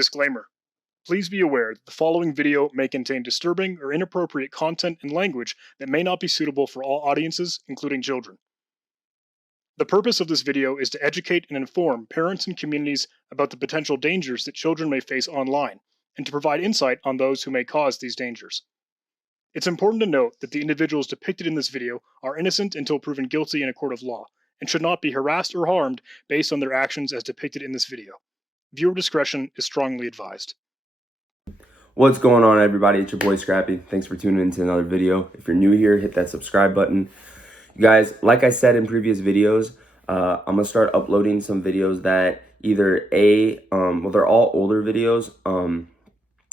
Disclaimer. Please be aware that the following video may contain disturbing or inappropriate content and language that may not be suitable for all audiences, including children. The purpose of this video is to educate and inform parents and communities about the potential dangers that children may face online, and to provide insight on those who may cause these dangers. It's important to note that the individuals depicted in this video are innocent until proven guilty in a court of law, and should not be harassed or harmed based on their actions as depicted in this video. Viewer discretion is strongly advised. What's going on, everybody? It's your boy Scrappy. Thanks for tuning into another video. If you're new here, hit that subscribe button. You guys, like I said in previous videos, I'm gonna start uploading some videos that either well, they're all older videos.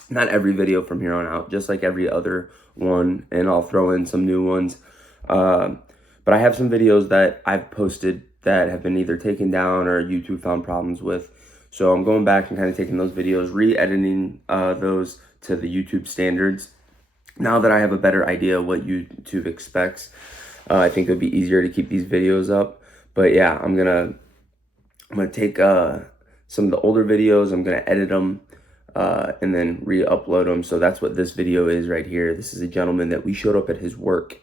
Not every video from here on out, just like every other one, and I'll throw in some new ones. But I have some videos that I've posted that have been either taken down or YouTube found problems with. So I'm going back and kind of taking those videos, re-editing those to the YouTube standards. Now that I have a better idea what YouTube expects, I think it would be easier to keep these videos up. But yeah, I'm gonna take some of the older videos, I'm gonna edit them, and then re-upload them. So that's what this video is right here. This is a gentleman that we showed up at his work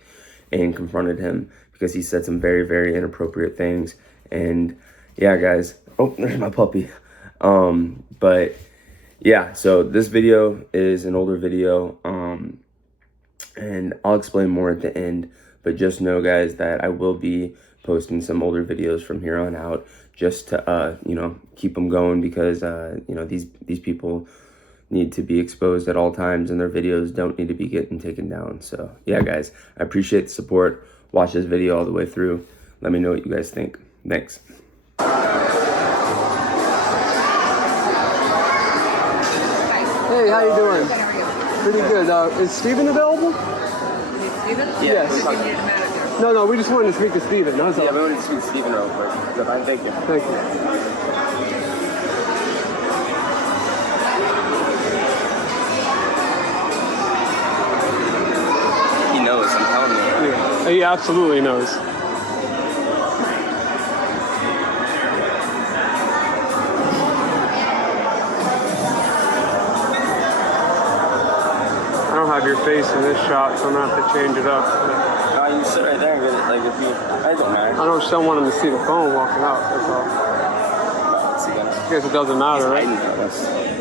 and confronted him because he said some very, very inappropriate things. And yeah, guys, oh, there's my puppy. But yeah, so this video is an older video, and I'll explain more at the end, but just know, guys, that I will be posting some older videos from here on out, just to, you know, keep them going, because, you know, these people need to be exposed at all times, and their videos don't need to be getting taken down. So yeah, guys, I appreciate the support. Watch this video all the way through. Let me know what you guys think. Thanks. Hey, how you doing? How are you? Pretty good. Is Steven available? Steven? Yes. We need a manager. No, we just wanted to speak to Steven. That's all. Yeah, we wanted to speak to Steven real quick. Thank you. Thank you. He knows, I'm telling you. Yeah, he absolutely knows. I don't have your face in this shot, so I'm gonna have to change it up. No, you sit right there and get it. Like, if you, I don't matter. I just don't want him to see the phone walking out, that's all. I guess it doesn't matter, right?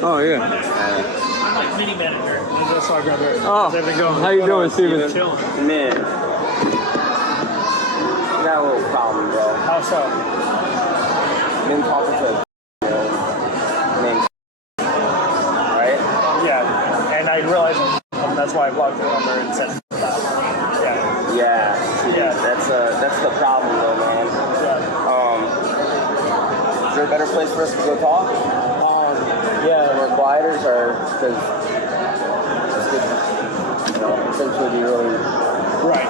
Oh, yeah. I'm like mini manager. That's why I got there. Oh, there we go. How you doing, Steven? Man. You got a little problem, bro. How so? Been talking to a named right? Yeah, and I realized that's why I blocked the number and said that. Yeah. Yeah. That's the problem, though, man. Yeah. Is there a better place for us to go talk? Yeah, we're quieters, or because you know, essentially be really Right.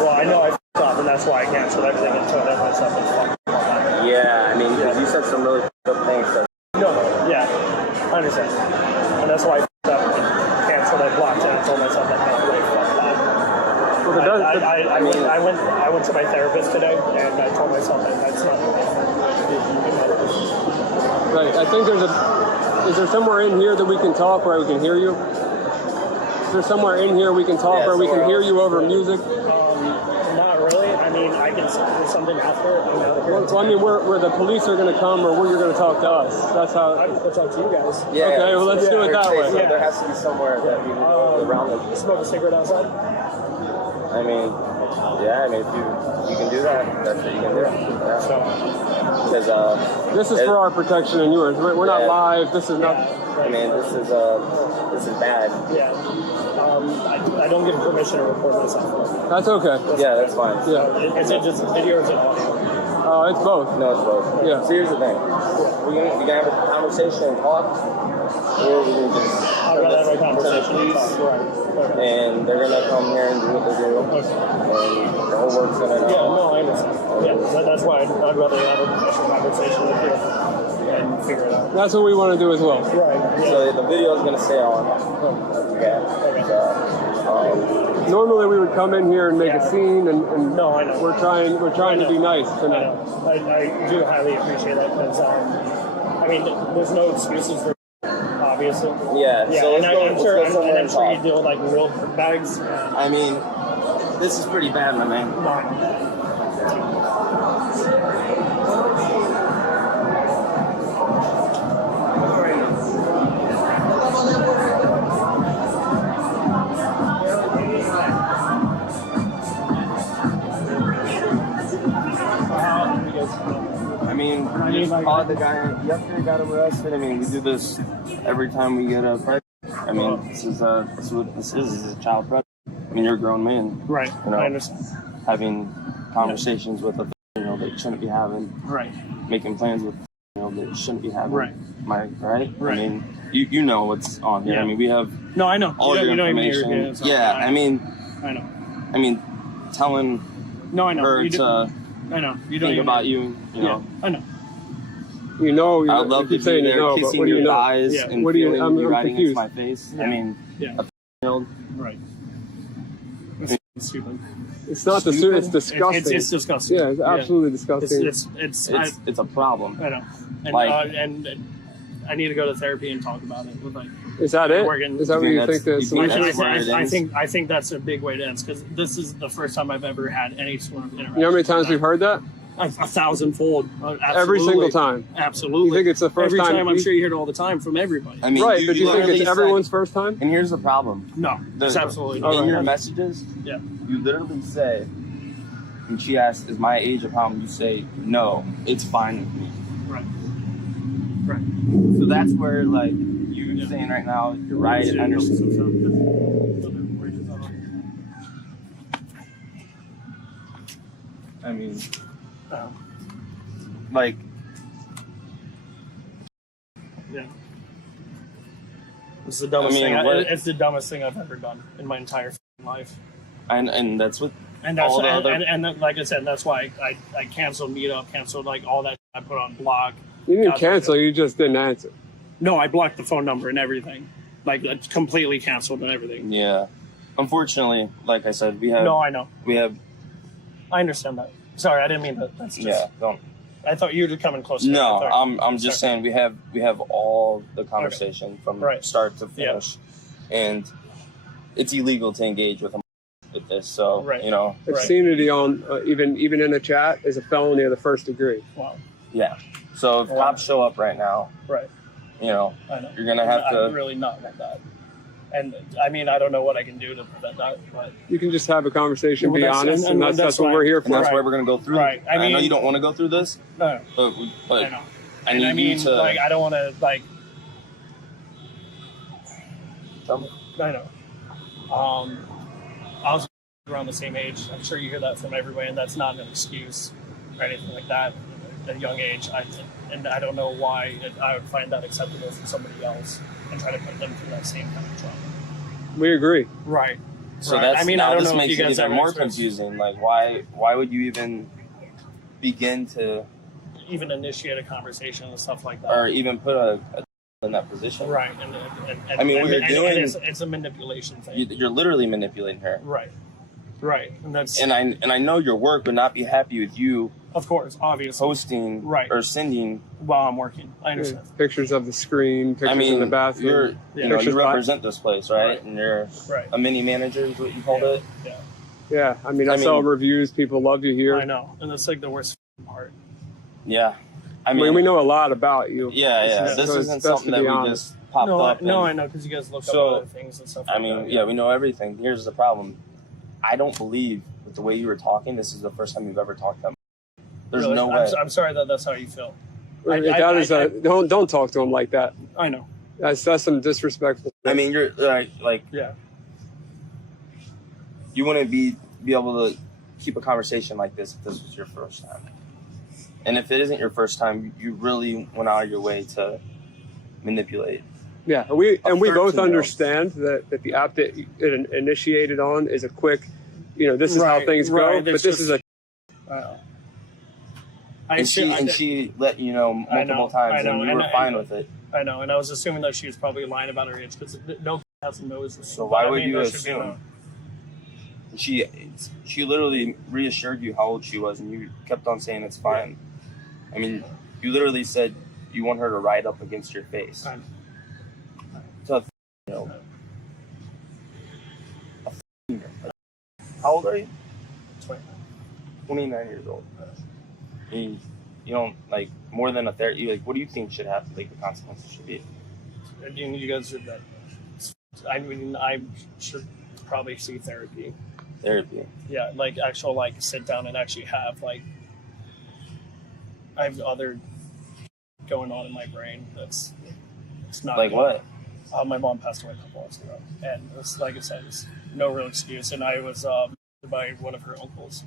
Well, I know I f***ed up, and that's why I canceled everything and turned myself and fucked up. Yeah, I mean, you said some really good things. So. No, yeah, I understand. And that's why I f***ed up and canceled, I blocked it, and I told myself that no, really fuck that. Well, I went to my therapist today, and I told myself that that's not Right, I think is there somewhere in here that we can talk where we can hear you? Is there somewhere in here we can talk where we can hear you over music? Not really. I mean, I can do something after. Well, I mean, where the police are going to come, or where you're going to talk to us. That's how. It's up to you guys. Yeah, okay, well, let's do it that way. So there has to be somewhere that we can go around the... Smoke a cigarette outside? I mean, yeah, I mean, if you can do that, that's what you can do. Yeah. So, because, this is for our protection and yours. We're not live. This is not... I mean, this is bad. Yeah. I don't give permission to record myself. That's okay. Yeah, that's fine. Yeah. Is it just video or is it audio? It's both. No, it's both. Yeah. So here's the thing. We're gonna have a conversation and talk, or we're gonna just... I'd rather have a conversation and talk. Right. And they're gonna come here and do what they do. And the whole work's gonna... Yeah, no, I understand. Yeah, that's why I'd rather have a professional conversation with you and figure it out. That's what we want to do as well. Right. Yeah. So the video is gonna stay on. Okay. So, normally we would come in here and make a scene, and no, I know. We're trying to be nice tonight. I do highly appreciate that because I mean, there's no excuses for obviously. Yeah. Yeah, So and I'm sure, let's go somewhere and and I'm sure you talk. deal with like real bags. I mean, this is pretty bad, my man. I mean, you just called the guy yesterday, got him arrested. I mean, we do this every time we get a predator. I mean, this is what this is a child predator. I mean, you're a grown man. Right. You know, I understand. having conversations with a that you shouldn't be having. Right. Making plans with that you shouldn't be having. Right. Right? Right. I mean, you know what's on here. Yeah. I mean, we have No, I know. all your you don't even information. hear your Yeah, I I mean, know. telling No, I know. her You to I know. You don't think even about you, you know. I know. You know, I would love to be there but kissing what do your you know? thighs Yeah. and What do you- feeling I'm you riding confused. against my face. Yeah. I mean, Yeah. right. It's stupid. It's not Stupid? it's disgusting. It's disgusting. Yeah, it's absolutely disgusting. It's a problem. I know. And, Like- and I need to go to therapy and talk about it with like. Is that it? Working- Is that what You you think think the that's- you think solution that's is? where it ends? I think that's a big way to end because this is the first time I've ever had any sort of interaction. You know how many times we've heard that? A thousandfold. Every single time. Absolutely. You think it's the first every time time? I'm you- sure you hear it all the time from everybody. I mean, Right, but you think literally it's said- everyone's first time? And here's the problem. No, it's absolutely in not. your messages. Yeah. You literally say, when she asks, "Is my age a problem?" You say, "No, it's fine with me." Right. Right. So that's where, like, you saying right now, you're right. I understand. I mean, like, Yeah. It's the dumbest I mean, thing. what- It's the dumbest thing I've ever done in my entire f***ing life. and that's what. And that's all the other. and like I said, that's why I canceled Meetup, canceled like all that. I put on block. You didn't God, cancel, you just didn't answer. No, I blocked the phone number and everything. Like it's completely canceled and everything. Yeah. Unfortunately, like I said, we have. No, I know. We have. I understand that. Sorry, I didn't mean that. That's just. Yeah. Don't. I thought you were coming closer. No, I thought- I'm just saying we have all the conversation from Right. start to finish, and it's illegal to engage with this. So Right. you know, Obscenity on even in a chat is a felony of the first degree. Wow. yeah. So if Wow. cops show up right now, Right. you know, I know. you're gonna have I'm to. really not like that. And I mean, I don't know what I can do to prevent that, but You can just have a conversation, Well, be that's- honest, and and that's that's what why- we're here And for. that's Right. why we're gonna go through. Right. I know mean- you don't want to go through this, no, but I know. I And need I mean, you to. like, I don't want to like. Tell me. I know. I was around the same age. I'm sure you hear that from everybody, and that's not an excuse or anything like that. At a young age, I don't know why I would find that acceptable for somebody else and try to put them through that same kind of trauma. We agree. Right. So Right. that's I mean, now I don't this know if makes you it guys even ever more experienced- confusing. Like, why would you even begin to, even initiate a conversation and stuff like that. or even put a in that position? Right. And I mean, what you're doing- it's a manipulation thing. You're literally manipulating her. Right. Right. And that's And I know your work would not be happy with you of course, obviously, posting Right. or sending. while I'm working. I understand. Pictures of the screen, pictures I mean, in the bathroom. you're Yeah. you know Pictures you by- represent this place, right? Right. And you're Right. a mini manager is what you called it. Yeah. Yeah, I mean, I I saw mean- reviews. People love you here. I know. And that's like the worst part. Yeah. I I mean, mean, we know a lot about you. yeah. This So it's isn't best something to that be we honest. just popped No, up. I and- know, because you guys look So, up other things and stuff. I like mean, that. yeah, we know everything. Here's the problem. I don't believe with the way you were talking. This is the first time you've ever talked to him. There's Really, no way. I'm sorry that that's how you feel. Don't talk to him like that. I know. That's some disrespectful. I mean, you're like Yeah. you wouldn't be able to keep a conversation like this if this was your first time. And if it isn't your first time, you really went out of your way to manipulate. Yeah, we both 13-year-old. understand that the app that it initiated on is a quick, this is how Right, things go. right, But it's this just- is a And she let you know I know, multiple times, I know, and you and were I- fine with it. I know, and I was assuming that she was probably lying about her age because no has knows this. So why But I would mean, you that should be assume? She literally reassured you how old she was, and you kept on saying it's fine. I mean, you literally said you want her to ride up against your face. I know. You know, how old are you? 29 years old. You don't like more than a therapy. Like, what do you think should happen? Like, the consequences should be? You guys did that. I mean, I should probably see therapy. Therapy. Yeah, like actual like sit down and actually have like I have other going on in my brain that's it's not Like good. what? My mom passed away a couple months ago, and it's, like I said, it's no real excuse. And I was by one of her uncles.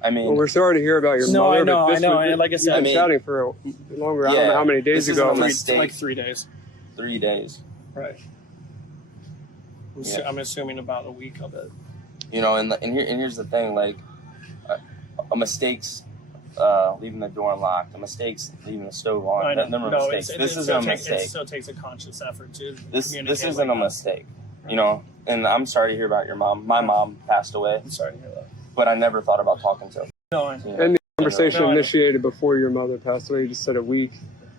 I mean, Well, we're sorry to hear about your No, mother. I know, but this I know. was- And like I said, you've I been mean- chatting for longer. I don't Yeah, know how many days this isn't ago. a mistake. like 3 days. 3 days. Right. Yeah. I'm assuming about a week of it. You know, and here's the thing, like, a mistake's leaving the door unlocked. A mistake's leaving the stove on. I know. Them are No, mistakes. it This still isn't a takes- mistake. It still takes a conscious effort to This communicate isn't like a that. mistake. You know, and I'm sorry to hear about your mom. My mom passed away, I'm sorry to hear that. but I never thought about talking to her. No, I You know? And the conversation No, I know. initiated before your mother passed away. You just said a week.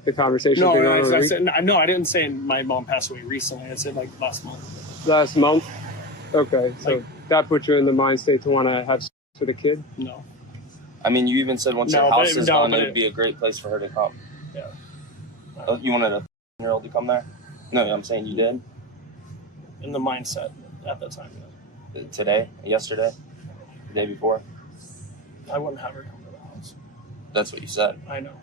The conversation No, been no, going on a I week? said, no, I didn't say my mom passed away recently. I said like last month. Last month. Okay, so Like- that put you in the mind state to want to have sex with a kid. No. I mean, you even said once No, your but house it- is no, done, but it would it- be a great place for her to come. Yeah. Oh, you wanted a year-old to come there? No, I'm saying you did. In the mindset at that time, yeah. Today, yesterday, the day before. I wouldn't have her come to the house. That's what you said. I know.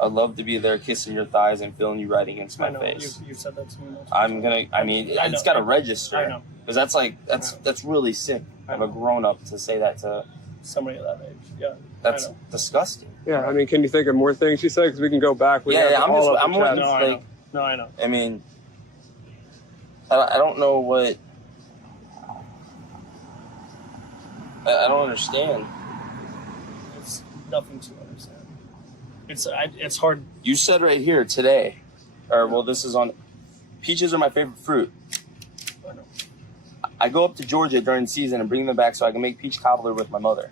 I'd love to be there kissing your thighs and feeling you right against my I know. face. You said that to me. multiple I'm times. gonna. I mean, I it's know. got to register. I know. Because that's like that's really sick I of a know. grown up to say that to. Somebody at that age. Yeah. That's I know. disgusting. Yeah, I mean, can you think of more things she said? Because we can go back. We Yeah, have I'm all just- of the I'm more chats. than- No, I like- know. No, I know. I mean, I don't know what. I don't understand. It's nothing to understand. It's hard. You said right here today, or well, this is on. Peaches are my favorite fruit. I know. I go up to Georgia during season and bring them back so I can make peach cobbler with my mother.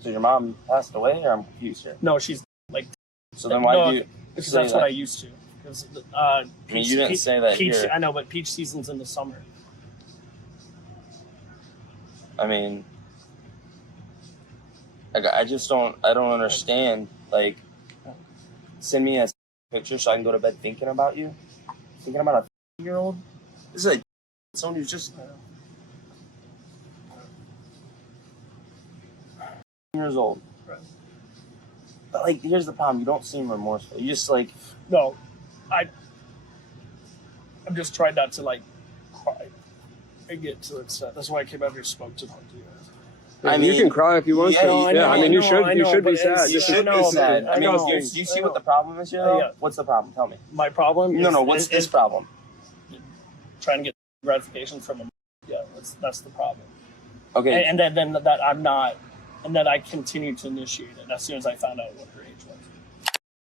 So your mom passed away, or I'm confused here. No, she's like. So then why No, do you Because say that's that? what I used to. Because I mean, you didn't say that peach, here. I know, but peach season's in the summer. I mean, like, I just don't. I don't understand. Like, send me a picture so I can go to bed thinking about you, thinking about a year-old. This is someone who's just years old. Right. But like, here's the problem: you don't seem remorseful. You just like, No, I'm just trying not to like cry and get to upset. That's why I came out here spoke to talk to you guys. I you mean, can cry if you want yeah, to. no, I know, I mean, I you know, should. I You know, should be but sad. it's- you This should is be know, sad. but I mean, I know. you see I what know. the problem is here? Though? Yeah. What's the problem? Tell me. My problem is No. What's this problem? trying to get gratification from them. Yeah, that's the problem. Okay. And then that I'm not, and then I continued to initiate it as soon as I found out what her age was.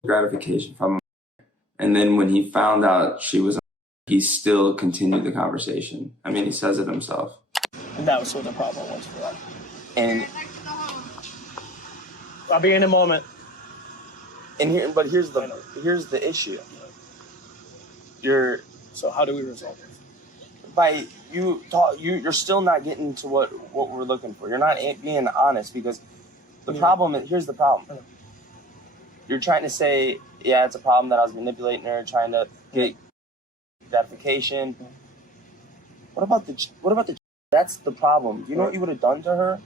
Gratification from him. And then when he found out she was, he still continued the conversation. I mean, he says it himself. And that was what the problem was for that. And I'll be in a moment. but here's the issue. You're So how do we resolve this? by you're still not getting to what we're looking for. You're not being honest because the problem is, here's the problem. You're trying to say, yeah, it's a problem that I was manipulating her, trying to get gratification. What about the that's the problem. Do you know what you would have done to her?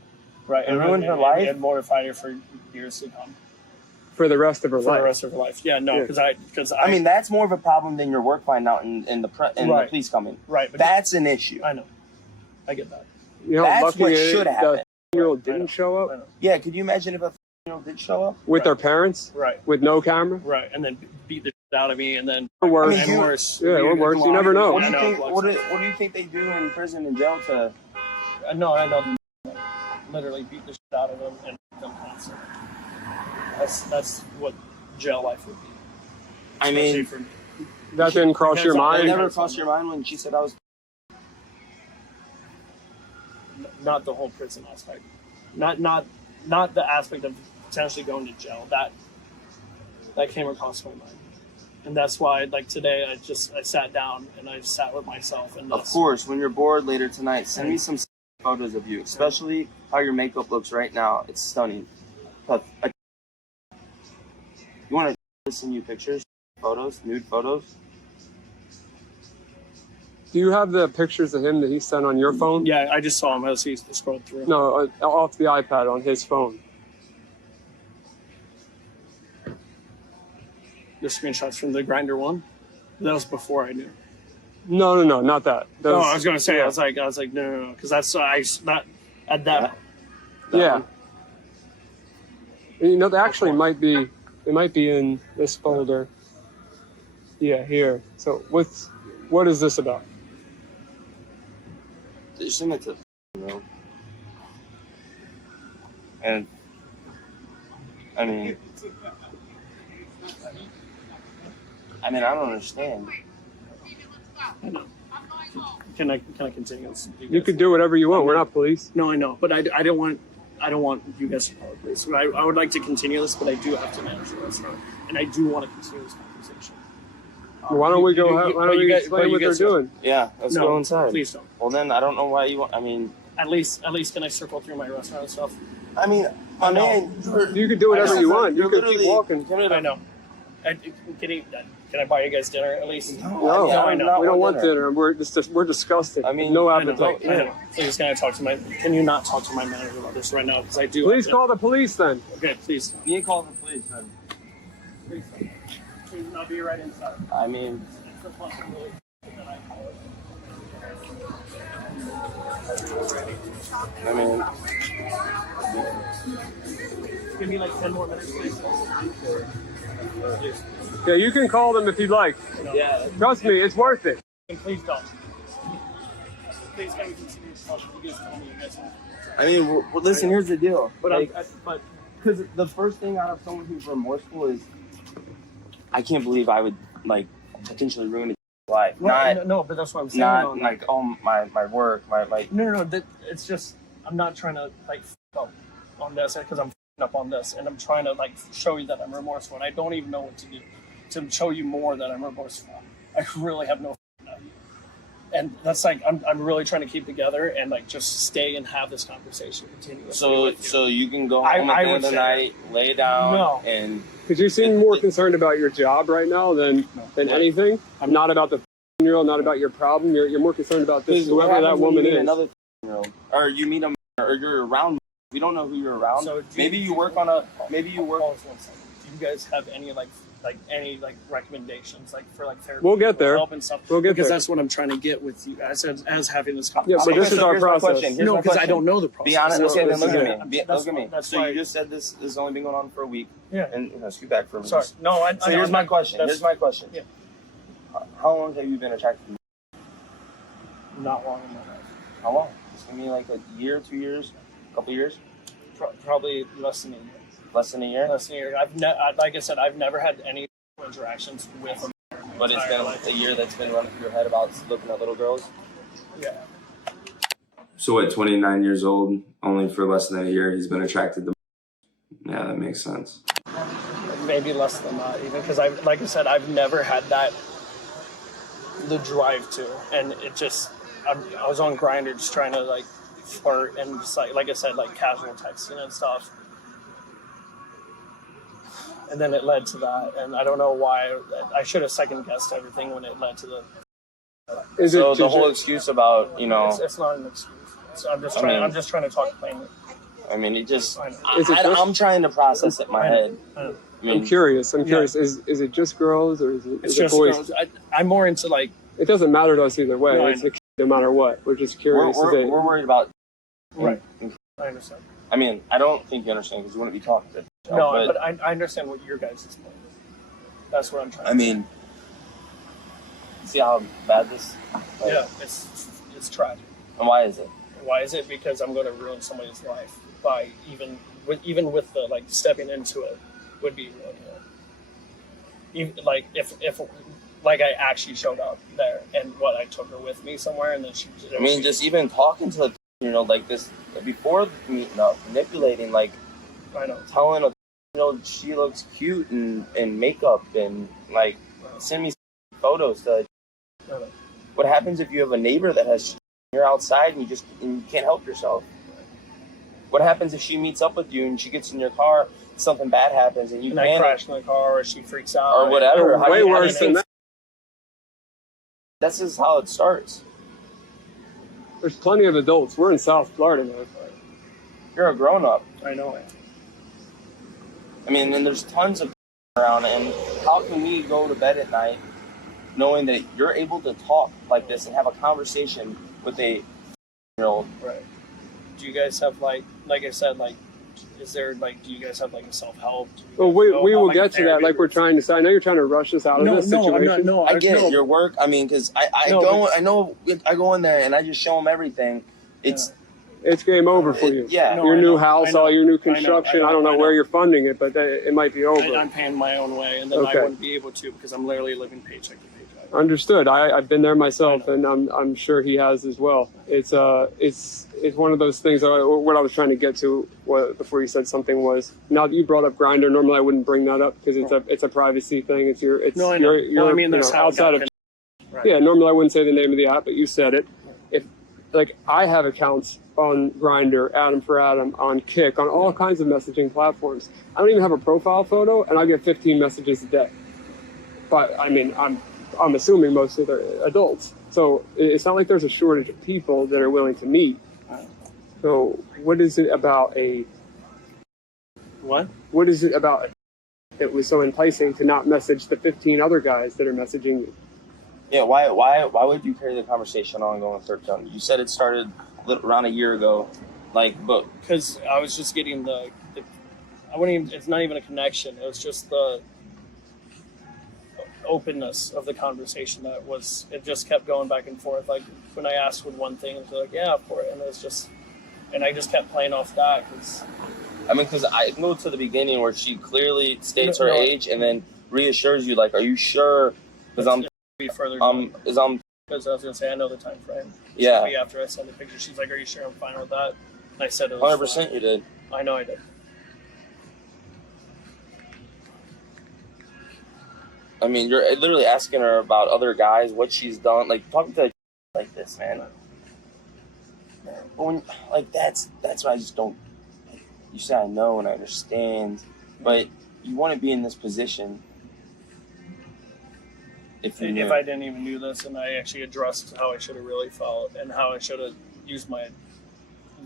Right, And ruined her life? and mortified her for years to come, for the rest of her for life. the rest of her life. Yeah, no, Yeah. because I mean, that's more of a problem than your work finding out and the Right. police coming. right, but That's an issue. I know, I get that. You know, That's lucky what it- should happen. The 10-year-old I know. didn't show I up know. Yeah, could you imagine if a did show up? with Right. their parents, Right, with no camera, right, and then beat the shit out of me, and then or worse. I and mean, worse. Yeah, or worse. You never know. What do you I know, think? like- What do you think they do in prison and jail to? I know. Literally beat the shit out of them and make them constantly. That's what jail life would be. I Especially mean, for me. That didn't cross your Depends on- it mind. never crossed your mind when she said I was. Not the whole prison aspect. Not the aspect of potentially going to jail. That came across my mind. And that's why, like today, I sat down and I sat with myself. And Of course, when you're bored later tonight, send me some photos of you, especially how your makeup looks right now. It's stunning. But you want to send you pictures, photos, nude photos? Do you have the pictures of him that he sent on your phone? Yeah, I just saw him as he scrolled through. No, off the iPad on his phone. The screenshots from the Grinder one. That was before I knew. No, not that. No, I was gonna say, I was like, no, because that's not at that. Yeah. one. You know, they actually might be in this folder. Yeah, here. So what is this about? Send it to and I mean, I don't understand. Can I continue? This? You could do whatever you want. We're not police. No, I know, but I don't want you guys to follow this. So I would like to continue this, but I do have to manage the restaurant, and I do want to continue this conversation. Why don't we go? Why don't we explain what they're doing? Yeah, let's go inside. Please don't. Well, then I don't know why you want. At least can I circle through my restaurant and stuff? My man, You could do whatever you want. You could keep literally- walking. I know. Can I buy you guys dinner at least? No, I know. we don't want dinner. We're disgusted. No I know. appetite. I know. Please, can you not talk to my manager about this right now? Because I do. Please call the police then. Okay, please. you need to call the police then. Please. Please, and I'll be right inside. It's a possibility that I call it. Give me like 10 more minutes, please. Yeah, you can call them if you'd like. Yeah. Trust me, it's worth it. And please don't. Please can we continue to talk? You guys tell me you guys want. Listen. Here's the deal. But Because the first thing out of someone who's remorseful is, I can't believe I would potentially ruin a life. No, but that's what I'm saying. Not my work, No. It's just I'm not trying to f up on this because I'm f***ing up on this, and I'm trying to show you that I'm remorseful, and I don't even know what to do to show you more that I'm remorseful. I really have no idea, and that's I'm really trying to keep together and just stay and have this conversation continuously. So you can go home at the end of the night, lay down, and because you seem more concerned about your job right now than anything. I'm not about the year-old, not about your problem. You're more concerned about this, whoever that woman is. Another or you meet them, or you're around. We don't know who you're around. So maybe you work on a. Maybe you work. Do you guys have any any recommendations for therapy? We'll get there. Help and stuff? We'll get because there. that's what I'm trying to get with you guys as having this Yeah, conversation. but this is our process. No, because I don't know the process. Be honest. Okay, then look at me. That's Look at me. that's So why- you just said this has only been going on for a week. Yeah. And scoot back for a minute. Sorry. No, I. So here's my question. Here's my question. Yeah. How long have you been attracted to me? Not long in my life. How long? It's gonna be like a year, 2 years, a couple years. Probably less than a year. Less than a year. Less than a year. Like I said, I've never had any interactions with a But it's been a year that's been running through your head about looking at little girls. Yeah. So at 29 years old, only for less than a year, he's been attracted to. Yeah, that makes sense. Maybe less than that, even because like I said, I've never had the drive to, and it just I was on Grindr just trying to flirt and just like I said, casual texting and stuff. And then it led to that, and I don't know why. I should have second guessed everything when it led to the. So the whole excuse about it's not an excuse. I'm just trying to talk plainly. I mean, it just. I'm trying to process it in my head. I'm curious. Is it just girls or is it just boys? girls. I'm more into It doesn't matter to us either way. No, It's no matter what. We're just curious. We're worried about. Right. I understand. I mean, I don't think you understand because you wouldn't be talking to. No, but I understand what your guys' point is. That's what I'm trying. I mean, see how bad this. Yeah, it's tragic. And why is it? Why is it? Because I'm going to ruin somebody's life by even with the stepping into it would be ruining it. Even, if I actually showed up there and I took her with me somewhere and then she. I mean, just even talking to this before meeting up, manipulating I know. telling her she looks cute and makeup and send me photos to. What happens if you have a neighbor that has? You're outside and you can't help yourself. What happens if she meets up with you and she gets in your car, something bad happens and you I crash in the car, or she freaks out, or whatever? Way worse than that. This is how it starts. There's plenty of adults. We're in South Florida, man. You're a grown up. I know it. I mean, and there's tons of around, and how can we go to bed at night knowing that you're able to talk like this and have a conversation with a year-old? Right. Do you guys have like I said, like, is there like, do you guys have like a self-help? Well, we will get to that. Like we're trying to say. I know you're trying to rush us out of this situation. I'm not, no, I get it. Your work. I mean, because I go in there and I just show them everything. It's game over for you. Yeah. Your new house, all your new construction. I don't know where you're funding it, but it might be over. I'm paying my own way, and then I wouldn't be able to because I'm literally living paycheck to paycheck. Understood. I've been there myself, and I'm sure he has as well. It's one of those things. What I was trying to get to before you said something was, now that you brought up Grindr, normally I wouldn't bring that up because it's a privacy thing. It's your I mean, there's outside of. Right. Yeah, normally I wouldn't say the name of the app, but you said it. If like I have accounts on Grindr, Adam for Adam, on Kick, on all kinds of messaging platforms. I don't even have a profile photo, and I get 15 messages a day. But I mean, I'm assuming mostly they're adults. So it's not like there's a shortage of people that are willing to meet. So what is it about What is it about that was so enticing to not message the 15 other guys that are messaging you? Yeah, why would you carry the conversation on going third tone? You said it started around a year ago, but because I was just getting I wouldn't even. It's not even a connection. It was just the openness of the conversation it just kept going back and forth. Like when I asked with one thing, it's like, yeah, of course, and I just kept playing off that because I go to the beginning where she clearly states her age and then reassures you, like, are you sure? Because because I was gonna say I know the time frame. Yeah. After I sent the picture, she's like, "Are you sure I'm fine with that?" And I said it was 100%. fine. You did. I know I did. I mean, you're literally asking her about other guys, what she's done, like talking to like this, man. When, like that's what I just don't. You say I know and I understand, but you want to be in this position. If I didn't even do this and I actually addressed how I should have really felt and how I should have used my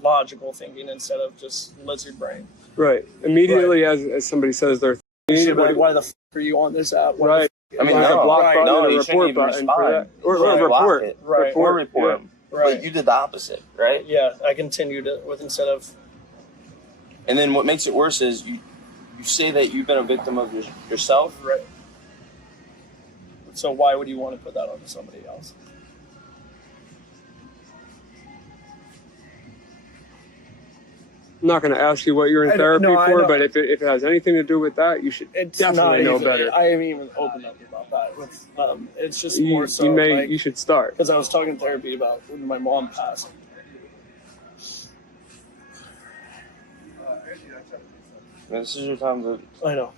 logical thinking instead of just lizard brain. Right. Immediately, as somebody says they're like, why the f*** are you on this app? Right. I mean, like no, a block right, button no, and a you report shouldn't even button for that. respond. Or report. It. Right. Or report them. Right. But you did the opposite, right? Yeah, I continued it with instead of. And then what makes it worse is you say that you've been a victim of yourself. Right. So why would you want to put that onto somebody else? I'm not going to ask you what you're in therapy for, but if it has anything to do with that, you should definitely know better. I haven't even opened up about that. With, it's just more so. You should start. Because I was talking in therapy about when my mom passed. This is your time to. I know.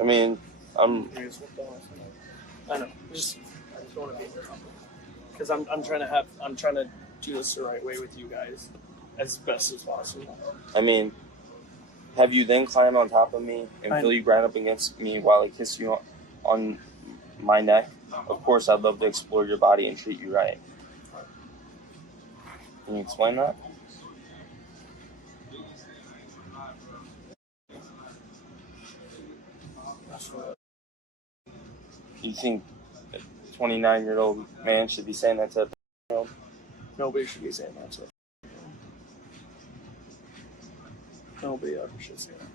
I mean, I know. I just want to be here because I'm trying to do this the right way with you guys as best as possible. I mean, have you then climbed on top of me and feel you grind up against me while I kiss you on my neck? Of course, I'd love to explore your body and treat you right. Can you explain that? You think a 29-year-old man should be saying that to a 30-year-old? Nobody should be saying that to a Nobody ever should say that.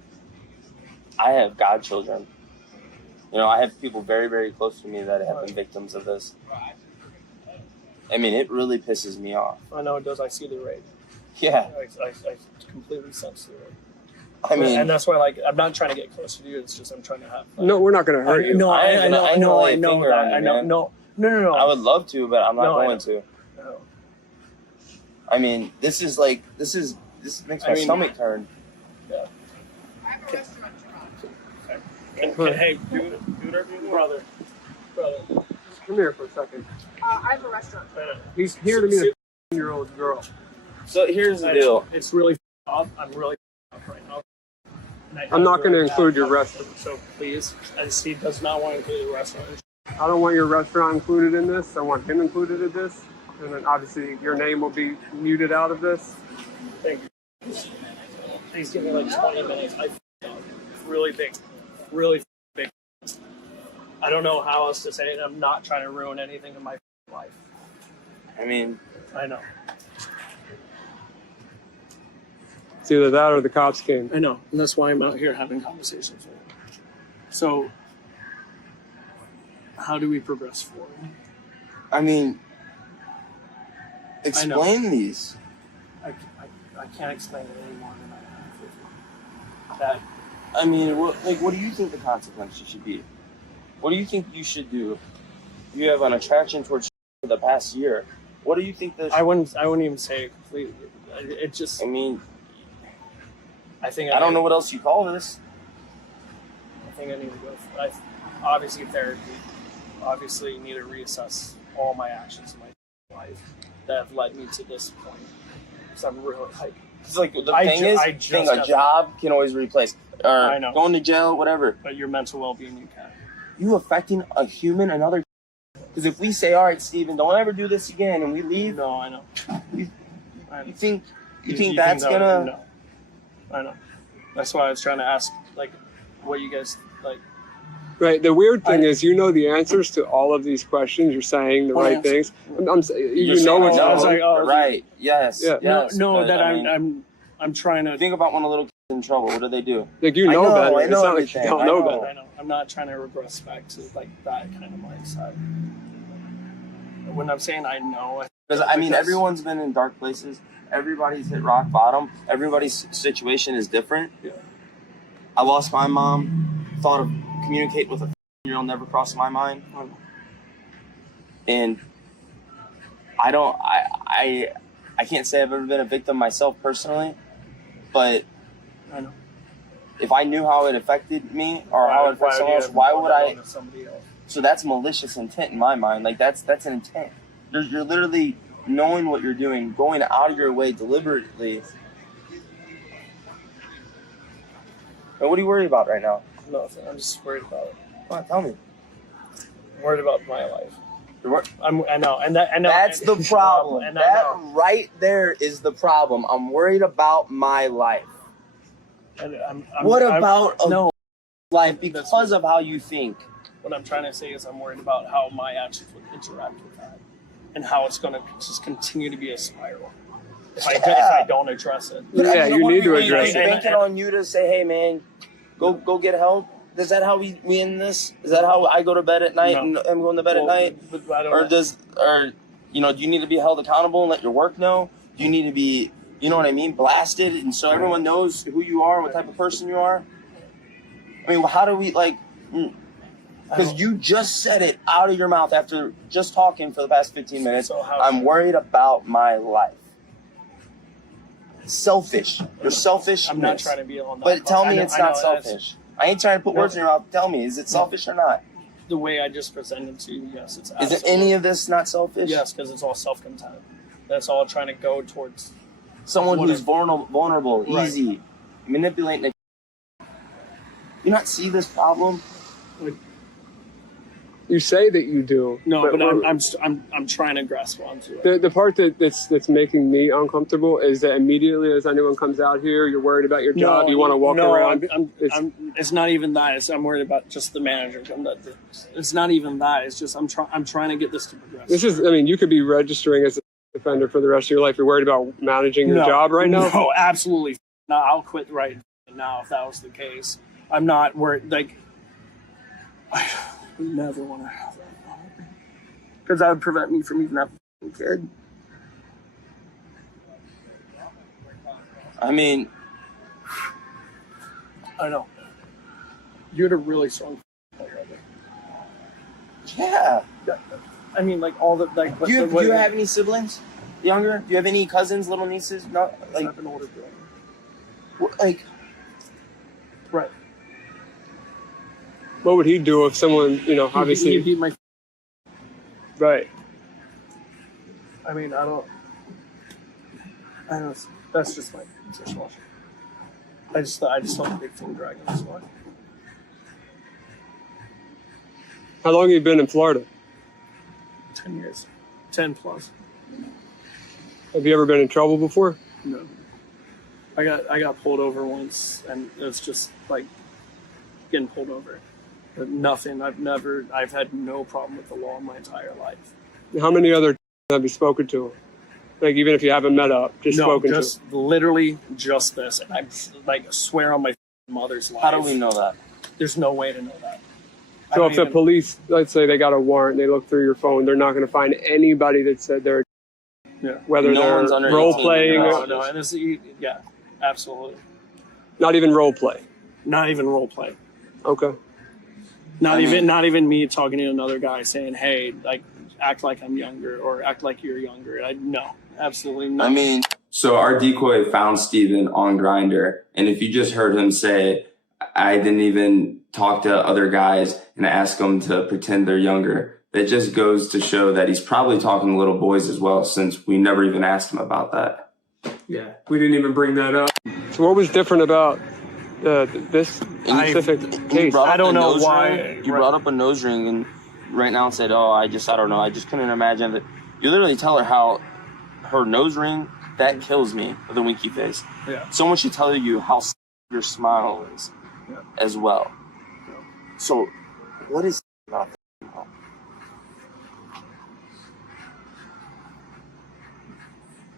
I have godchildren. You know, I have people very, very close to me that have been victims of this. I mean, it really pisses me off. I know it does. I see the rage. Yeah. I completely sense the rage. I mean, and that's why, like, I'm not trying to get closer to you. It's just I'm trying to have. No, we're not going to hurt you. No, I know that. I know. No. I would love to, but I'm not going to. No. I mean, this makes my stomach turn. Yeah. I have a restaurant in Toronto. Hey, do whatever you want. Brother. Come here for a second. I have a restaurant. He's here to meet a 15-year-old girl. So here's the deal. It's really up. I'm really up right now. I'm not going to include your restaurant. So please, he does not want to include the restaurant. I don't want your restaurant included in this. I want him included in this. And then obviously your name will be muted out of this. Thank you. Please give me like 20 minutes. I f***ed up. Really big. Really big. I don't know how else to say it. I'm not trying to ruin anything in my life. I mean, I know. It's either that or the cops came. I know. And that's why I'm out here having conversations with you. So, how do we progress forward? I mean, explain these. I can't explain it any more than I have with you. That, I mean, what do you think the consequences should be? What do you think you should do? You have an attraction towards for the past year. What do you think I wouldn't even say it completely. It just. I mean, I think I don't know what else you call this. I think I need to go. Obviously, therapy. Obviously, need to reassess all my actions in my life that have led me to this point. Because I'm really like. It's like the thing is, a job can always replace. Or I know. Going to jail, whatever. But your mental well-being, you can't. You affecting a human, another. Because if we say, all right, Steven, don't ever do this again, and we leave. No, I know. You think that's gonna? No. I know. That's why I was trying to ask, like, what you guys like. Right. The weird thing is, you know the answers to all of these questions. You're saying the right things. I'm saying you know what I was like. Oh, right. Yes. Yeah. Yes. No. That I'm trying to think about when a little kid's in trouble. What do they do? Like you know better. I know it's not like you don't know better. I know. I'm not trying to regress back to like that kind of mindset. When I'm saying I know, because I mean everyone's been in dark places. Everybody's hit rock bottom. Everybody's situation is different. Yeah. I lost my mom. Thought of communicate with a 15-year-old never crossed my mind. And I can't say I've ever been a victim myself personally, but I know. if I knew how it affected me or how it affects someone else, why would I? Somebody else? So that's malicious intent in my mind. Like that's an intent. You're literally knowing what you're doing, going out of your way deliberately. And what are you worried about right now? Nothing. I'm just worried about it. Come on, tell me. I'm worried about my life. I know, I know. That's the problem. And that right there is the problem. I'm worried about my life. What about life because of how you think? What I'm trying to say is I'm worried about how my actions would interact with that, and how it's going to just continue to be a spiral if I don't address it. Yeah, you need to address it. Banking on you to say, "Hey, man, go get help." Is that how we end this? Is that how I go to bed at night and I'm going to bed at night? Do you need to be held accountable and let your work know? Do you need to be, you know what I mean, blasted, and so everyone knows who you are, what type of person you are? I mean, how do we because you just said it out of your mouth after just talking for the past 15 minutes. I'm worried about my life. Selfish. You're selfish. I'm not trying to be on that. But tell me it's not selfish. I ain't trying to put words in your mouth. Tell me, is it selfish or not? The way I just presented to you, yes, it's absolutely. Is it any of this not selfish? Yes, because it's all self-content. That's all trying to go towards someone who's vulnerable, easy, manipulating. You not see this problem? You say that you do. No, but I'm trying to grasp onto it. The part that's making me uncomfortable is that immediately as anyone comes out here, you're worried about your job. You want to walk around. It's not even that. I'm worried about just the manager. It's not even that. It's just I'm trying to get this to progress. You could be registering as a offender for the rest of your life. You're worried about managing your job right now? No, absolutely not. I'll quit right now if that was the case. I'm not worried. I would never want to have that because that would prevent me from even having a kid. I mean, I know you had a really strong player. Yeah. I mean, like all the like. Do you have any siblings? Younger? Do you have any cousins, little nieces? Not like. I have an older brother. Like. Right. What would he do if someone, you know, obviously... He beat my... Right. I mean, I don't... That's just my position. I just don't big thing dragging this one. How long have you been in Florida? 10 years. 10 plus. Have you ever been in trouble before? No. I got pulled over once, and it's just like getting pulled over. But nothing. I've had no problem with the law in my entire life. How many other have you spoken to? Like, even if you haven't met up, spoken to? Just literally just this. And I like swear on my mother's life. How do we know that? There's no way to know that. So if the police, let's say they got a warrant, they look through your phone, they're not going to find anybody that said they're, whether No they're one's role playing, No, and this, yeah, absolutely. not even role play. Not even role play. Okay. Not even me talking to another guy saying, "Hey, like, act like I'm younger or act like you're younger." No, absolutely not. I mean, So our decoy found Steven on Grindr, and if you just heard him say, I didn't even talk to other guys and ask them to pretend they're younger, that just goes to show that he's probably talking to little boys as well, since we never even asked him about that. Yeah, we didn't even bring that up. So what was different about this specific case? I don't know why. You brought up a nose ring, and right now said, "Oh, I don't know. I just couldn't imagine that." You literally tell her how her nose ring that kills me with a winky face. Yeah. Someone should tell you how your smile is, as well. Yeah. So, what is about that?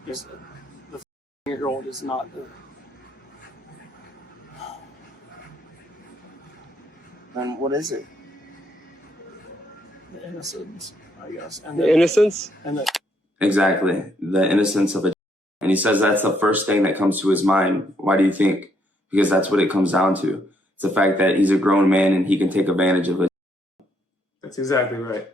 Is the 15-year-old is not the. Then what is it? The innocence, I guess. And The innocence? And the Exactly. The innocence of a. And he says that's the first thing that comes to his mind. Why do you think? Because that's what it comes down to. It's the fact that he's a grown man and he can take advantage of it. That's exactly right.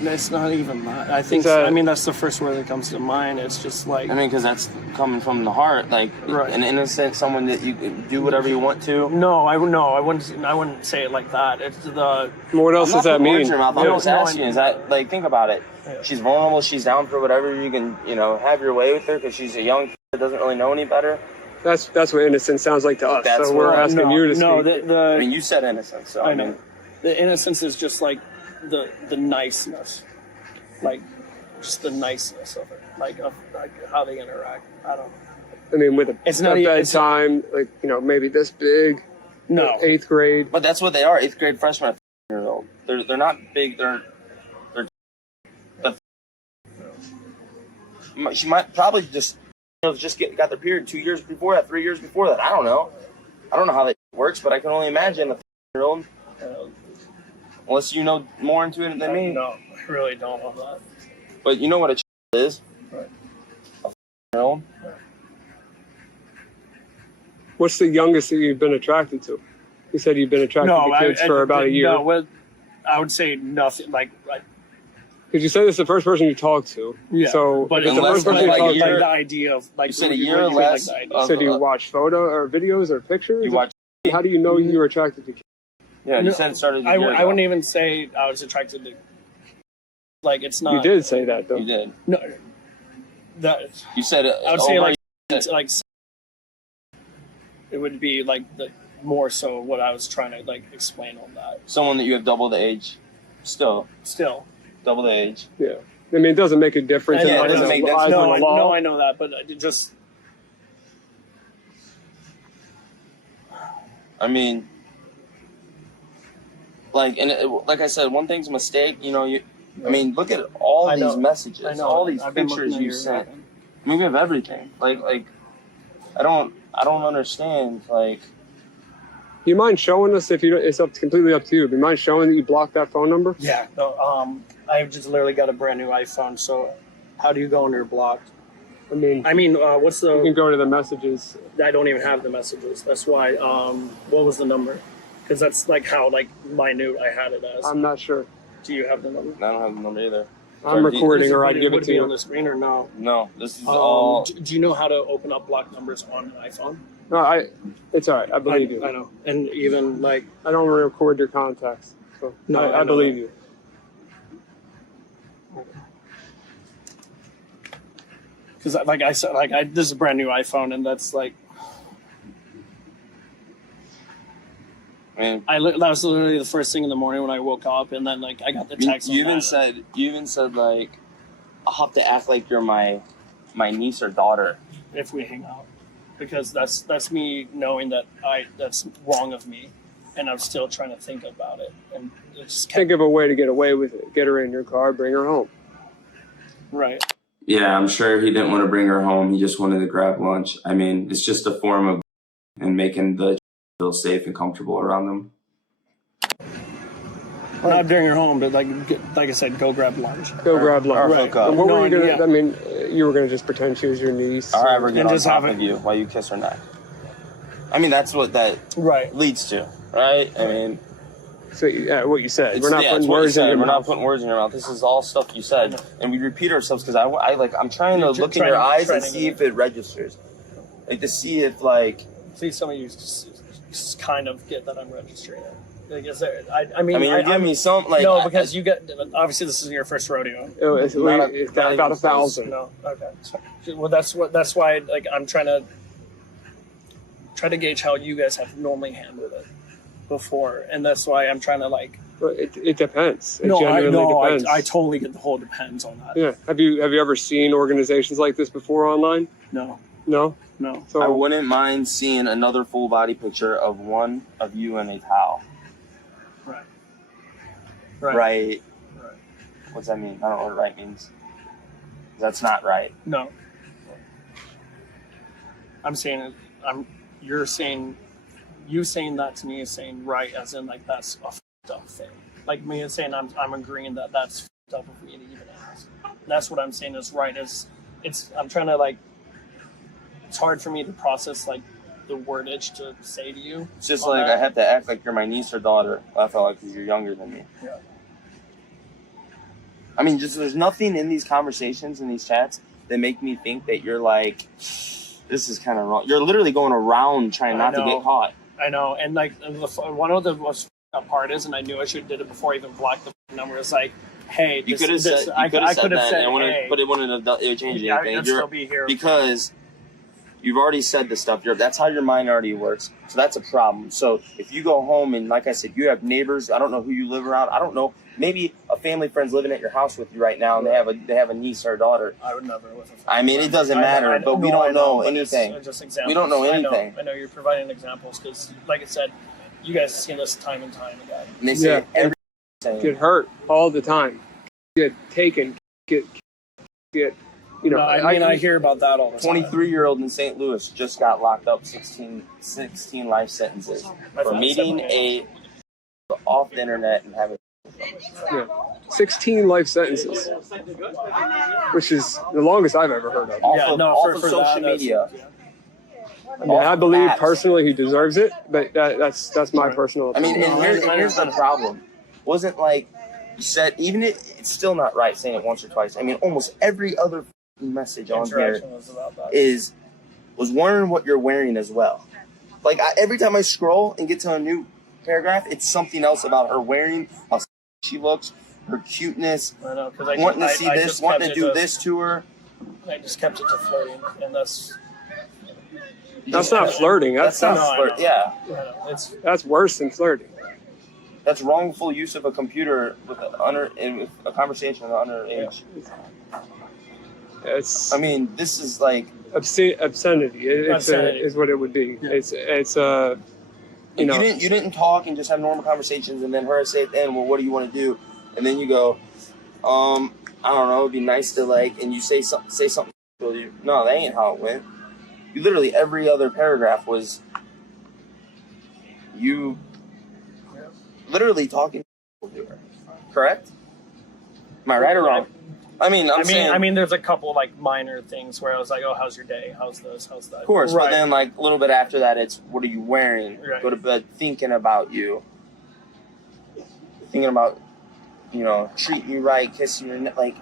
it's not even that. I think, I mean, that's the first word that comes to mind. It's just like... I mean, because that's coming from the heart. Like, right. An innocent, someone that you can do whatever you want to. No, I wouldn't say it like that. It's the... Well, what else does that mean? I'm just asking, is that, like, think about it. Yeah. She's vulnerable, she's down for whatever, you can, have your way with her because she's a young kid that doesn't really know any better. That's what innocence sounds like to us. That's so we're asking you to speak. No, I mean, you said innocence, so I mean, the innocence is just like the niceness, like just the niceness of it, like how they interact. I don't know. I mean, with it's not bedtime, like maybe this big. No, 8th grade. But that's what they are. 8th grade freshmen at years old. They're not big. They're. She might probably just got their period 2 years before that, 3 years before that. I don't know. I don't know how that works, but I can only imagine a 30-year-old. Unless you know more into it than me. No, I really don't know that. But you know what a is? Right. A 30-year-old. What's the youngest that you've been attracted to? You said you've been attracted to kids for about a year. No, well, I would say nothing. Because you said it's the first person you talked to. Yeah. So, but it's the first person you talked to. The idea of you said a year or less. So do you watch photo or videos or pictures? You watch. How do you know you were attracted to kids? Yeah, you said it started a year ago. I wouldn't even say I was attracted to. Like, it's not. You did say that though. You did. No. That. You said it. I would say like. It would be like the more so what I was trying to explain on that. Someone that you have double the age. Still. Double the age. Yeah. I mean, it doesn't make a difference. Yeah, it doesn't make difference. No, I know that, but it just. I mean, like I said, one thing's a mistake. I mean, look at all these messages, all these pictures you sent. I mean, we have everything. Like, I don't understand. Like, you mind showing us it's completely up to you? Do you mind showing that you blocked that phone number? Yeah. No, I've just literally got a brand new iPhone. So, how do you go under blocked? I mean, what's the? You can go to the messages. I don't even have the messages. That's why. What was the number? Because that's how minute I had it as. I'm not sure. Do you have the number? I don't have the number either. I'm recording, or I'd give it to you. On the screen or no? No, this is all. Do you know how to open up block numbers on an iPhone? No, it's all right. I believe you. I know, and even like I don't record your contacts, so No, I believe you. because like I said, this is a brand new iPhone, and that's like I mean, that was literally the first thing in the morning when I woke up, and then like I got the text. You even said like, I'll have to act like you're my niece or daughter if we hang out, because that's me knowing that that's wrong of me, and I'm still trying to think about it, and just Think of a way to get away with it. Get her in your car, bring her home. right. Yeah, I'm sure he didn't want to bring her home. He just wanted to grab lunch. I mean, it's just a form of and making the feel safe and comfortable around them. Well, not bring her home, but like I said, go grab lunch. Go grab lunch. Right. And what were you gonna? Yeah. I mean, you were gonna just pretend she was your niece. or ever get And on just top have of you while you kiss her neck. I mean, that's what that Right. leads to, right? I mean, So yeah, what you said. it's, We're not it's putting what you words in said. your We're mouth. not putting words in your mouth. This is all stuff you said, and we repeat ourselves because I'm trying to You're look in trying your to- eyes trying and to see get if it registers, like to see if like. See, some of you just kind of get that I'm registering it. Like, is there? I I mean, mean, you're giving me some like. no, because you get obviously this is your first rodeo. It's Not got about even 1,000. No, okay. Well, that's why like I'm trying to gauge how you guys have normally handled it before, and that's why I'm trying to like. It depends. It No, genuinely depends. I totally get the whole depends on that. Yeah. Have you ever seen organizations like this before online? No, No. no. So I wouldn't mind seeing another full body picture of one of you in a towel. Right. Right. What's that mean? I don't know what right means. That's not right. No. I'm saying it. You're saying. You saying that to me is saying right, as in like that's a f***ed up thing. Like me is saying I'm agreeing that that's f***ed up of me to even ask. That's what I'm saying is right. I'm trying to like. It's hard for me to process like the wordage to say to you. It's just on like that. I have to act like you're my niece or daughter. I felt like because you're younger than me. Yeah. I mean, just there's nothing in these conversations and these chats that make me think that you're like, this is kind of wrong. You're literally going around trying not to get caught. I know, and like one of the most f***ed up part is, and I knew I should have did it before I even blocked the number. It's like, hey, You could have said, I could have said that, hey, but it wouldn't have changed yeah, anything. I'd still be here Because you've already said this stuff. That's how your mind already works. So that's a problem. So if you go home and, like I said, you have neighbors. I don't know who you live around. I don't know. Maybe a family friend's living at your house with you right now, and they have a niece or a daughter. I would never with a friend. I mean, it doesn't matter, but we don't know anything. We don't know anything. I know you're providing examples because, like I said, you guys have seen this time and time again. And they say everything. get hurt all the time. Get taken. Get. You know. No, I hear about that all the time. 23-year-old in St. Louis just got locked up 16 life sentences for meeting off the internet and having. Yeah. 16 life sentences, which is the longest I've ever heard of. Off of social media. I mean, I believe personally he deserves it, but that's my personal I opinion. mean, and here's the problem. Wasn't like you said, even it's still not right saying it once or twice. I mean, almost every other message on here was wondering what you're wearing as well. Like every time I scroll and get to a new paragraph, it's something else about her wearing, how she looks, her cuteness, I know, wanting to see this, wanting to do this to her. I just kept it to flirting, and that's not flirting. That's not flirting. Yeah. That's worse than flirting. That's wrongful use of a computer with a conversation with an underage. It's. I mean, this is like obscenity. Is what it would be. Yeah. It's you know. You didn't talk and just have normal conversations, and then her say at the end, well, what do you want to do? And then you go, I don't know, it'd be nice to like, and you say something. No, that ain't how it went. You literally every other paragraph was you literally talking to her. Correct? Am I right or wrong? I mean, there's a couple like minor things where I was like, "Oh, how's your day? How's this? How's that?" Of course, right. But then like a little bit after that, it's what are you wearing? Right. Go to bed thinking about you, thinking about treating you right, kissing your neck. Like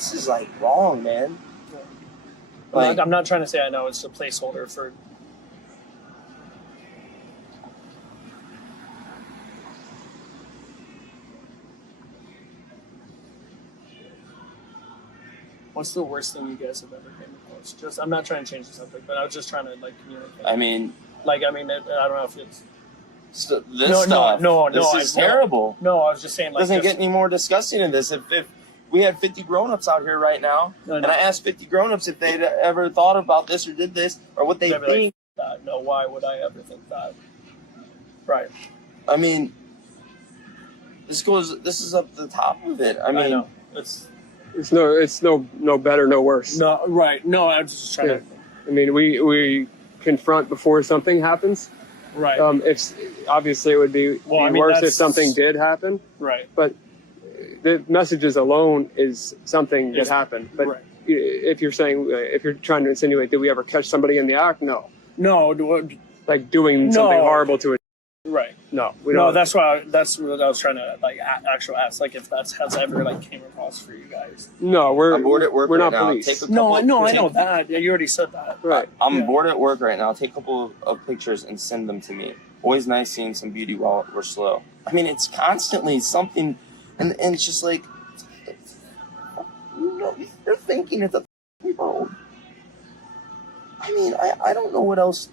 this is like wrong, man. Like, I'm not trying to say I know it's a placeholder for. What's the worst thing you guys have ever came across? Just, I'm not trying to change the subject, but I was just trying to like communicate. I mean, I don't know if it's this is terrible. No, I was just saying. Like, it doesn't get any more disgusting than this. If we had 50 grown-ups out here right now, and I asked 50 grown-ups if they'd ever thought about this or did this or what they think. Like, no, why would I ever think that? Right. I mean, this is up the top of it. I mean, I know. It's no better, no worse. No, right. No, I'm just trying to. I mean, we confront before something happens. Right. If obviously it would be worse if something did happen. Right. But the messages alone is something that happened. But right. if you're saying, if you're trying to insinuate, did we ever catch somebody in the act? No. No. Like doing something horrible to it. Right. No. We don't. No, that's what I was trying to like actually ask. Like if that's has ever like came across for you guys. No, I'm bored at work. We're right not now. police. I know that. Yeah, you already said that. Right. I'm bored at work right now. Take a couple of pictures and send them to me. Always nice seeing some beauty while we're slow. I mean, it's constantly something, and it's just like, you're thinking it's a phone. I mean, I don't know what else.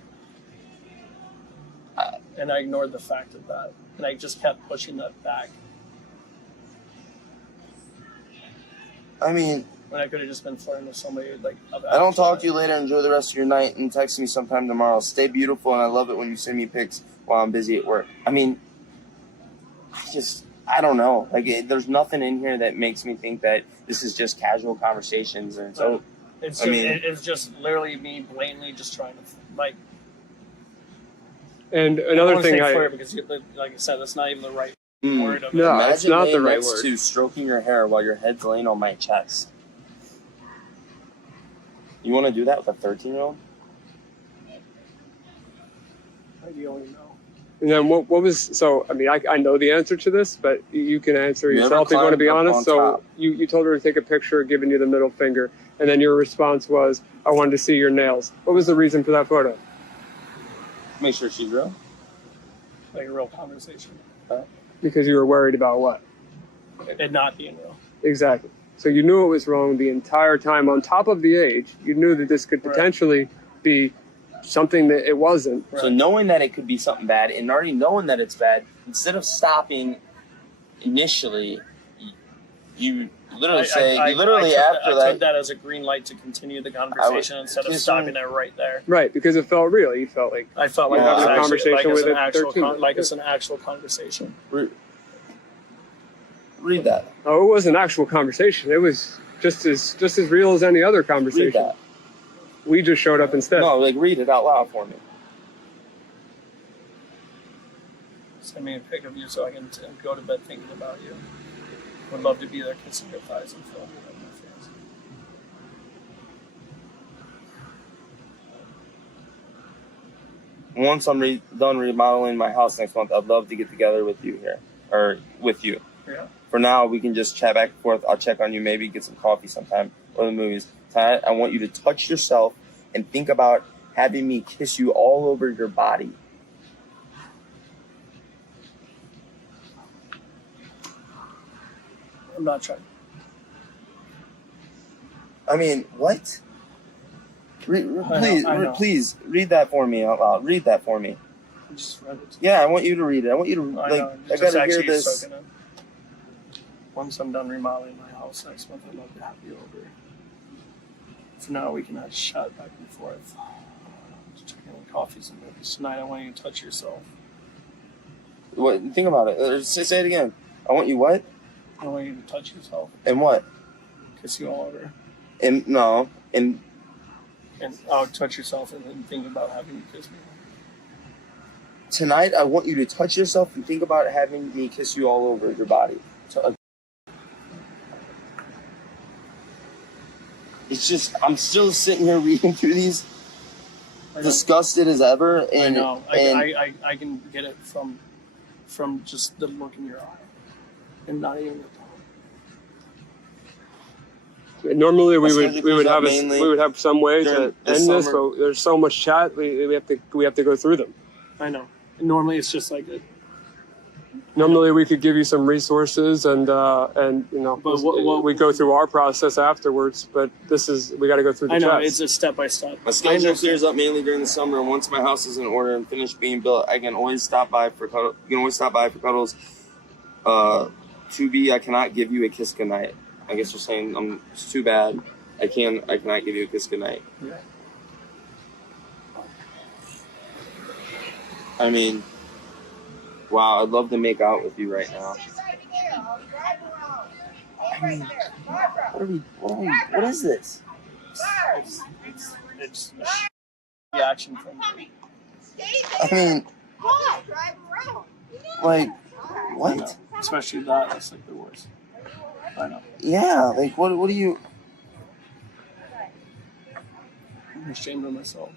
And I ignored the fact of that, and I just kept pushing that back. I mean, when I could have just been flirting with somebody like. I don't talk to you later. Enjoy the rest of your night, and text me sometime tomorrow. Stay beautiful, and I love it when you send me pics while I'm busy at work. I mean, I don't know. Like, there's nothing in here that makes me think that this is just casual conversations, and so. It's just literally me blatantly just trying to like. And another thing, because like I said, that's not even the right word of it. No, it's not the right word. To stroking your hair while your head's laying on my chest. You want to do that with a 13-year-old? How do you only know? And then what was, so, I mean, I know the answer to this, but you can answer yourself if you want to be honest. So you told her to take a picture giving you the middle finger, and then your response was, I wanted to see your nails. What was the reason for that photo? Make sure she's real. Like a real conversation. Because you were worried about what? It not being real. Exactly. So you knew it was wrong the entire time. On top of the age, you knew that this could potentially be something that it wasn't. Right. So knowing that it could be something bad and already knowing that it's bad, instead of stopping initially, you literally I took that as a green light to continue the conversation instead of stopping it right there. Right, because it felt real. You felt like I felt like having a conversation with it's an actual conversation. Read that. Oh, it was an actual conversation. It was just as real as any other conversation. Read that. We just showed up instead. No, like read it out loud for me. Send me a pic of you so I can go to bed thinking about you. Would love to be there kissing your thighs and filming it in my face. Once I'm done remodeling my house next month, I'd love to get together with you here. Or with you. Yeah. For now, we can just chat back and forth. I'll check on you, maybe get some coffee sometime, or the movies. Tonight, I want you to touch yourself and think about having me kiss you all over your body. I'm not trying. I mean, what? Please read that for me out loud. Read that for me. I just read it. Yeah, I want you to read it. I want you to I gotta hear this. Once I'm done remodeling my house next month, I'd love to have you over. For now, we can chat back and forth. Just checking on coffees and movies. Tonight, I want you to touch yourself. What? Think about it. Say it again. I want you what? I want you to touch yourself. And what? Kiss you all over. And I'll touch yourself and then think about having you kiss me. Tonight, I want you to touch yourself and think about having me kiss you all over your body. It's just, I'm still sitting here reading through these, disgusted as ever. And, I know. I can get it from just the look in your eye. And not even the Normally we would have some way to end this, but there's so much chat. We have to go through them. I know. Normally it's just like normally we could give you some resources and you know, but we go through our process afterwards. But we got to go through the I know chats. it's a step by step. My schedule clears up mainly during the summer, and once my house is in order and finished being built, I can always stop by for cuddles. You can always stop by for cuddles. I cannot give you a kiss goodnight. I guess you're saying it's too bad. I cannot give you a kiss goodnight. Yeah. I mean, wow, I'd love to make out with you right now. I mean, what is this? It's the action from me. I mean, like, what? Especially that's like the worst. I know. Yeah, like, what do you... I'm ashamed of myself.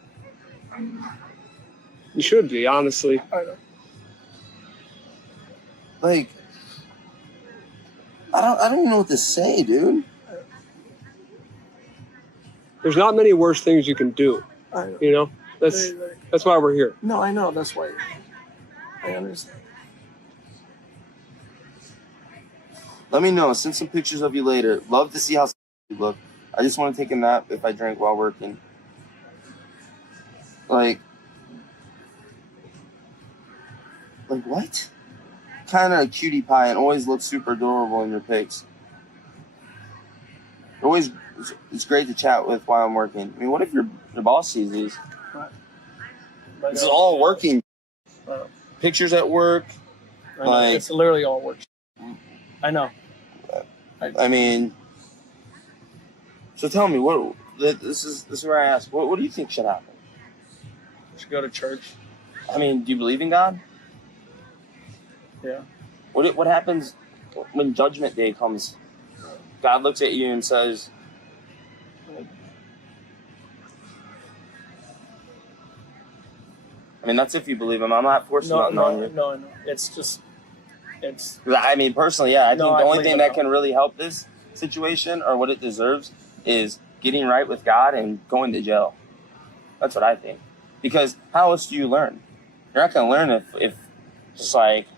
You should be, honestly. I know. Like, I don't even know what to say, dude. There's not many worse things you can do. I know. You know, that's why we're here. No, I know. That's why. I understand. Let me know. Send some pictures of you later. Love to see how you look. I just want to take a nap if I drink while working. Like what? Kind of a cutie pie and always looks super adorable in your pics. It's great to chat with while I'm working. I mean, what if your boss sees these? Right. This is all working. Right. Pictures at work. Like, it's literally all work. I know. I mean, so tell me, this is where I ask, what do you think should happen? Should go to church. I mean, do you believe in God? Yeah. What happens when Judgment Day comes? God looks at you and says, I mean, that's if you believe him. I'm not forcing nothing on you. No. It's. I mean, personally, yeah. I think the only thing that God. can really help this situation, or what it deserves, is getting right with God and going to jail. That's what I think. Because how else do you learn? You're not going to learn if just like,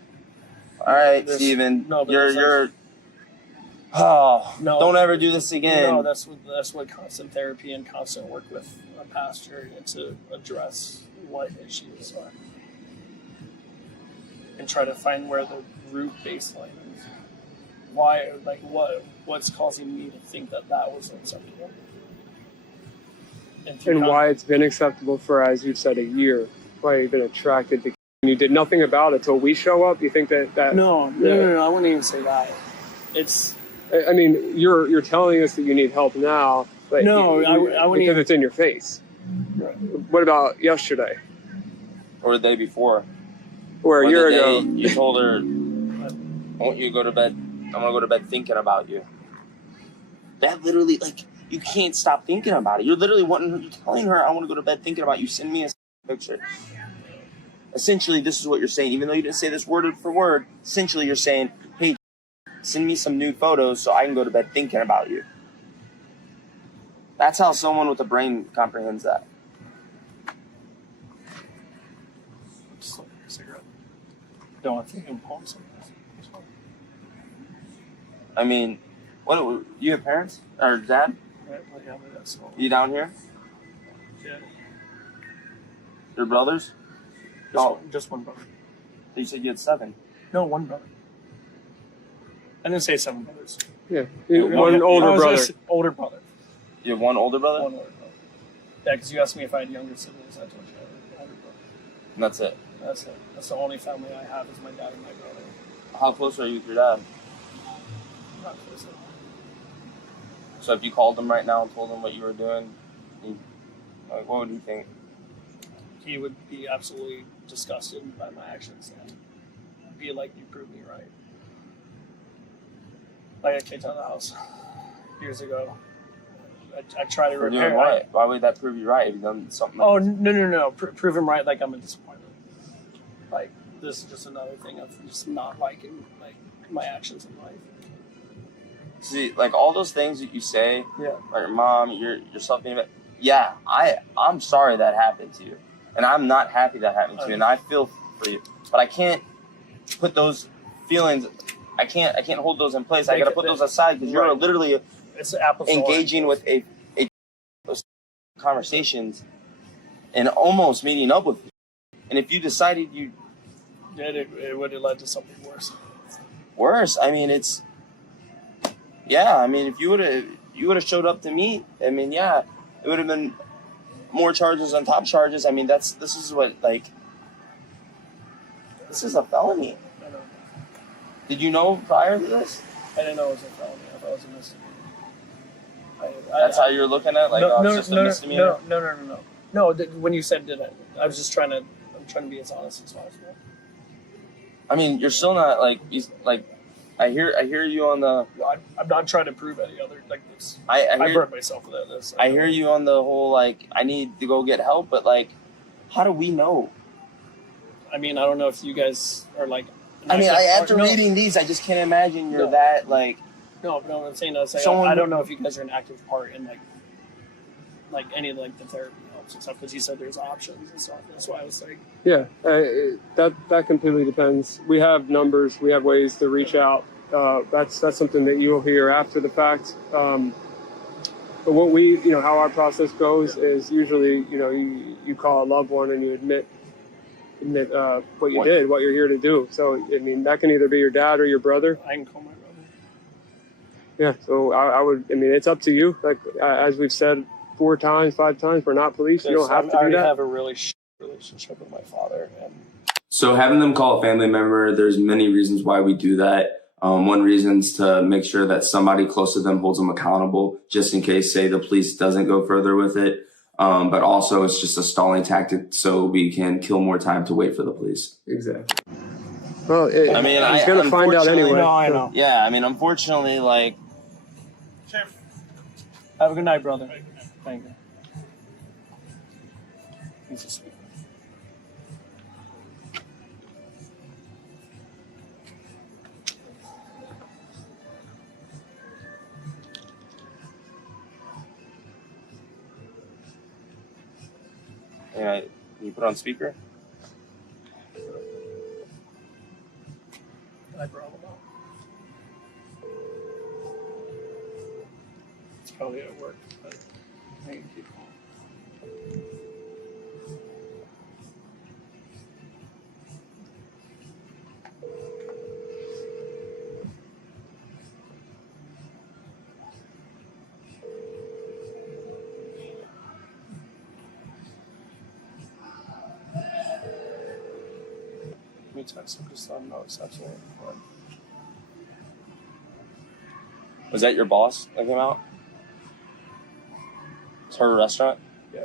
all right, Steven, don't ever do this again. No, that's what constant therapy and constant work with a pastor to address what issues are and try to find where the root baseline is. Why, like, what's causing me to think that was acceptable? And why it's been acceptable for, as you said, a year. Why you've been attracted to, and you did nothing about it till we show up. You think that No, I wouldn't even say that. It's. I mean, you're telling us that you need help now, but no, I wouldn't because even, it's in your face. Right. What about yesterday? Or the day before? Or a year ago? You told her, I want you to go to bed. I'm going to go to bed thinking about you. That literally, like, you can't stop thinking about it. You're literally you're telling her, I want to go to bed thinking about you. Send me a picture. Essentially, this is what you're saying. Even though you didn't say this word for word, essentially you're saying, hey, send me some nude photos so I can go to bed thinking about you. That's how someone with a brain comprehends that. Just like a cigarette. Don't want to think of poems. I mean, what, you have parents? Or dad? Right, yeah, but that's all. You down here? Yeah. Your brothers? Just one brother. You said you had 7. No, one brother. I didn't say 7 brothers. Yeah, one older brother. Older brother. You have one older brother? One older brother. Yeah, because you asked me if I had younger siblings. I told you I had an older brother. And that's it? That's it. That's the only family I have is my dad and my brother. How close are you with your dad? Not close. So if you called him right now and told him what you were doing, what would he think? He would be absolutely disgusted by my actions and be like, you proved me right. Like, I kicked out of the house years ago. I tried to repair it. Right. Why would that prove you right if you've done something? Oh, no. Prove him right like I'm a disappointment. Like, this is just another thing of just not liking, like, my actions in life. See, like all those things that you say, Yeah. like your mom, yourself being, yeah, I'm sorry that happened to you, and I'm not happy that happened to you, and I feel for you, but I can't put those feelings. I can't hold those in place. I gotta put those aside because you're literally engaging with a those conversations and almost meeting up with you. And if you decided you did, it would have led to something worse. Worse? I mean, it's yeah. I mean, if you would have showed up to meet, I mean, yeah, it would have been more charges on top charges. I mean, this is a felony. I know. Did you know prior to this? I didn't know it was a felony. I thought it was a misdemeanor. That's how you're looking at it? It's just a misdemeanor? No. No, when you said did I was just I'm trying to be as honest as possible. I mean, you're still not I hear you on the. I'm not trying to prove any other this. I burned myself with this. I hear you on the whole I need to go get help, but how do we know? I mean, I don't know if you guys are after reading these, I just can't imagine you're that No, I'm saying I don't know if you guys are an active part in any of the therapy helps and stuff, because you said there's options and stuff. That's why I was like, yeah, that completely depends. We have numbers, we have ways to reach out. That's something that you'll hear after the fact. But what how our process goes is usually, you call a loved one and you admit what you did, what you're here to do. So, I mean, that can either be your dad or your brother. I can call my brother. Yeah, so I would, it's up to you. As we've said 4 times, 5 times, we're not police. You don't have to do that. I already have a really relationship with my father. So having them call a family member, there's many reasons why we do that. One reason is to make sure that somebody close to them holds them accountable, just in case, say, the police doesn't go further with it. But also it's just a stalling tactic so we can kill more time to wait for the police. Exactly. Well, he's going to find out anyway. No, I know. Yeah, I mean, unfortunately, Have a good night, brother. Thank you. He's a sweet. Yeah, you put on speaker? I brought him up. It's probably at work, but I can keep calling. Let me text him just so I know it's absolutely important. Was that your boss that came out? It's her restaurant? Yeah.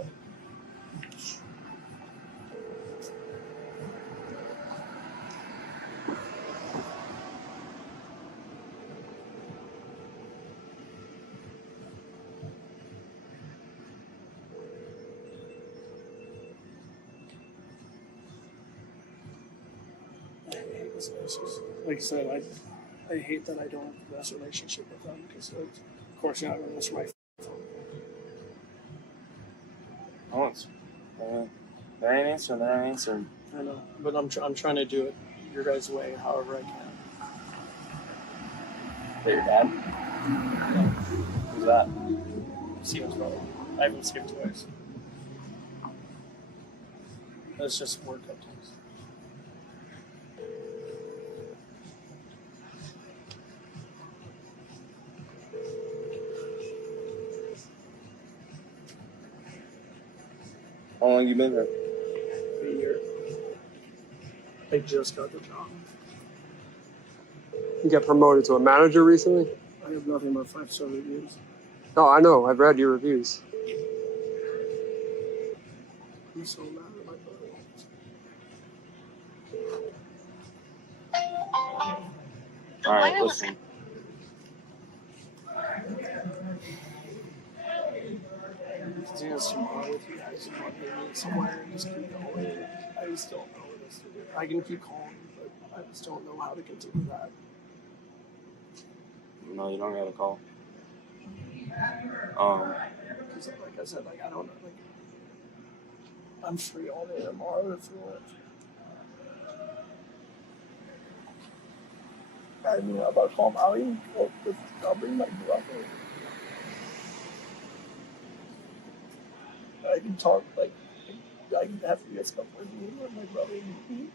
Like I said, I hate that I don't have the best relationship with them because, of course, you're not going to answer my phone. There ain't answering. I know, but I'm trying to do it your guys' way, however I can. Is that your dad? Yeah. Who's that? Steven's brother. I haven't skipped twice. That's just work up to us. How long you been there? A year. I just got the job. You got promoted to a manager recently? I have nothing but 5-star reviews. No, I know. I've read your reviews. I'm so mad at my brother. All right, listen. Do this tomorrow with you guys and want to meet somewhere and just keep going. I just don't know what else to do. I can keep calling, but I just don't know how to continue that. No, you don't gotta call. Because like I said, like I don't know, like I'm free all day tomorrow if you want. I mean, about home, I'll bring my brother. I can talk, like, I can have you guys come with me or my brother and me.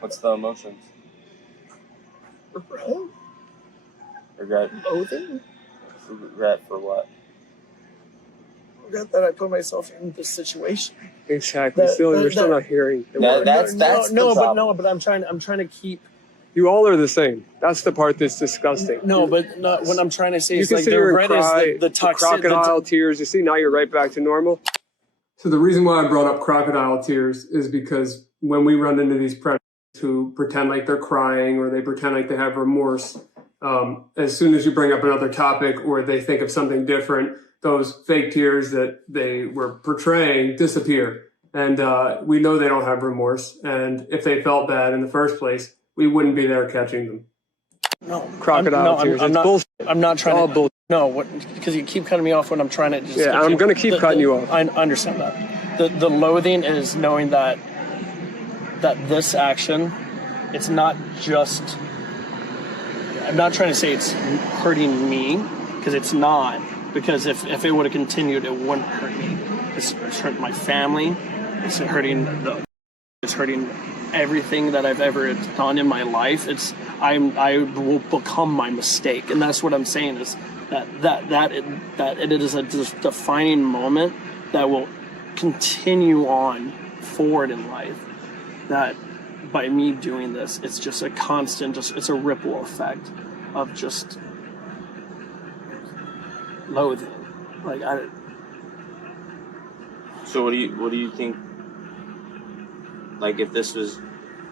What's the emotions? Regret? Regret? Loathing? Regret for what? Regret that I put myself in this situation. Exactly. You're still not hearing. That's the problem. But I'm trying to keep. You all are the same. That's the part that's disgusting. No, but not, what I'm trying to say is can like sit the here and regret cry, is the toxic crocodile tears. You see, now you're right back to normal. So the reason why I brought up crocodile tears is because when we run into these predators who pretend like they're crying or they pretend like they have remorse, as soon as you bring up another topic or they think of something different, those fake tears that they were portraying disappear. And we know they don't have remorse. And if they felt bad in the first place, we wouldn't be there catching them. No, Crocodile tears. I'm it's not. bullshit. I'm not trying all to. bullshit. No, because you keep cutting me off when I'm trying to. Just I'm going to keep cutting you off. I understand that. The loathing is knowing that this action, it's not just. I'm not trying to say it's hurting me, because it's not. Because if it would have continued, it wouldn't hurt me. It's hurting my family. It's hurting everything that I've ever done in my life. I will become my mistake, and that's what I'm saying is that it is a defining moment that will continue on forward in life. That by me doing this, it's just a constant, it's a ripple effect of just loathing. Like So what do you think? Like if this was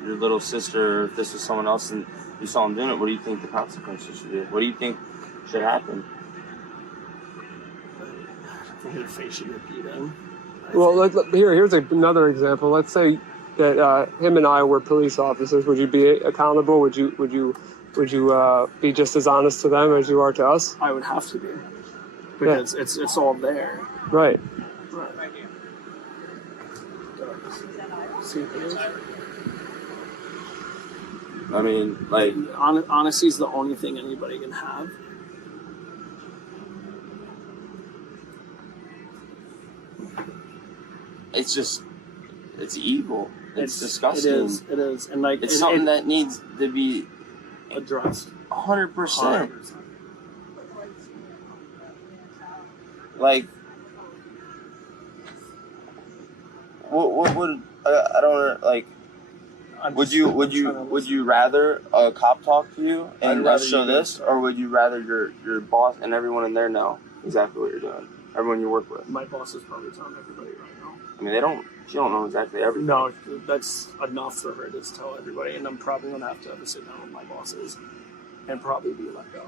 your little sister, or if this was someone else, and you saw him doing it, what do you think the consequences should be? What do you think should happen? I think your face should be beaten. Well, here's another example. Let's say that him and I were police officers. Would you be accountable? Would you be just as honest to them as you are to us? I would have to be, because it's all there. Right. Right here. See what it is? I mean, like, honesty is the only thing anybody can have. it's evil. It's disgusting. It is, and like it's something that needs to be addressed. 100%. Like, what would I don't like? Would you rather a cop talk to you and show this, or would you rather your boss and everyone in there know exactly what you're doing? Everyone you work with. My boss is probably telling everybody right now. I mean, she don't know exactly everything. No, that's enough for her to tell everybody, and I'm probably gonna have to sit down with my bosses and probably be let go.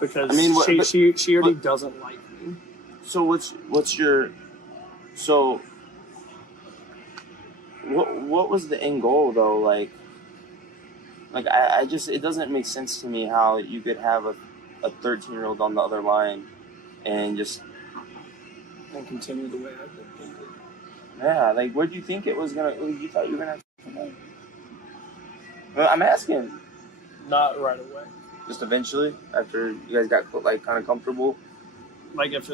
Because I mean, she already doesn't like me. So what's your what was the end goal though? Like I just, it doesn't make sense to me how you could have a 13-year-old on the other line and just continue the way I've been thinking. Yeah, like what do you think it was gonna? You thought you were gonna have to. I'm asking. Not right away. Just eventually, after you guys got like kind of comfortable. Like if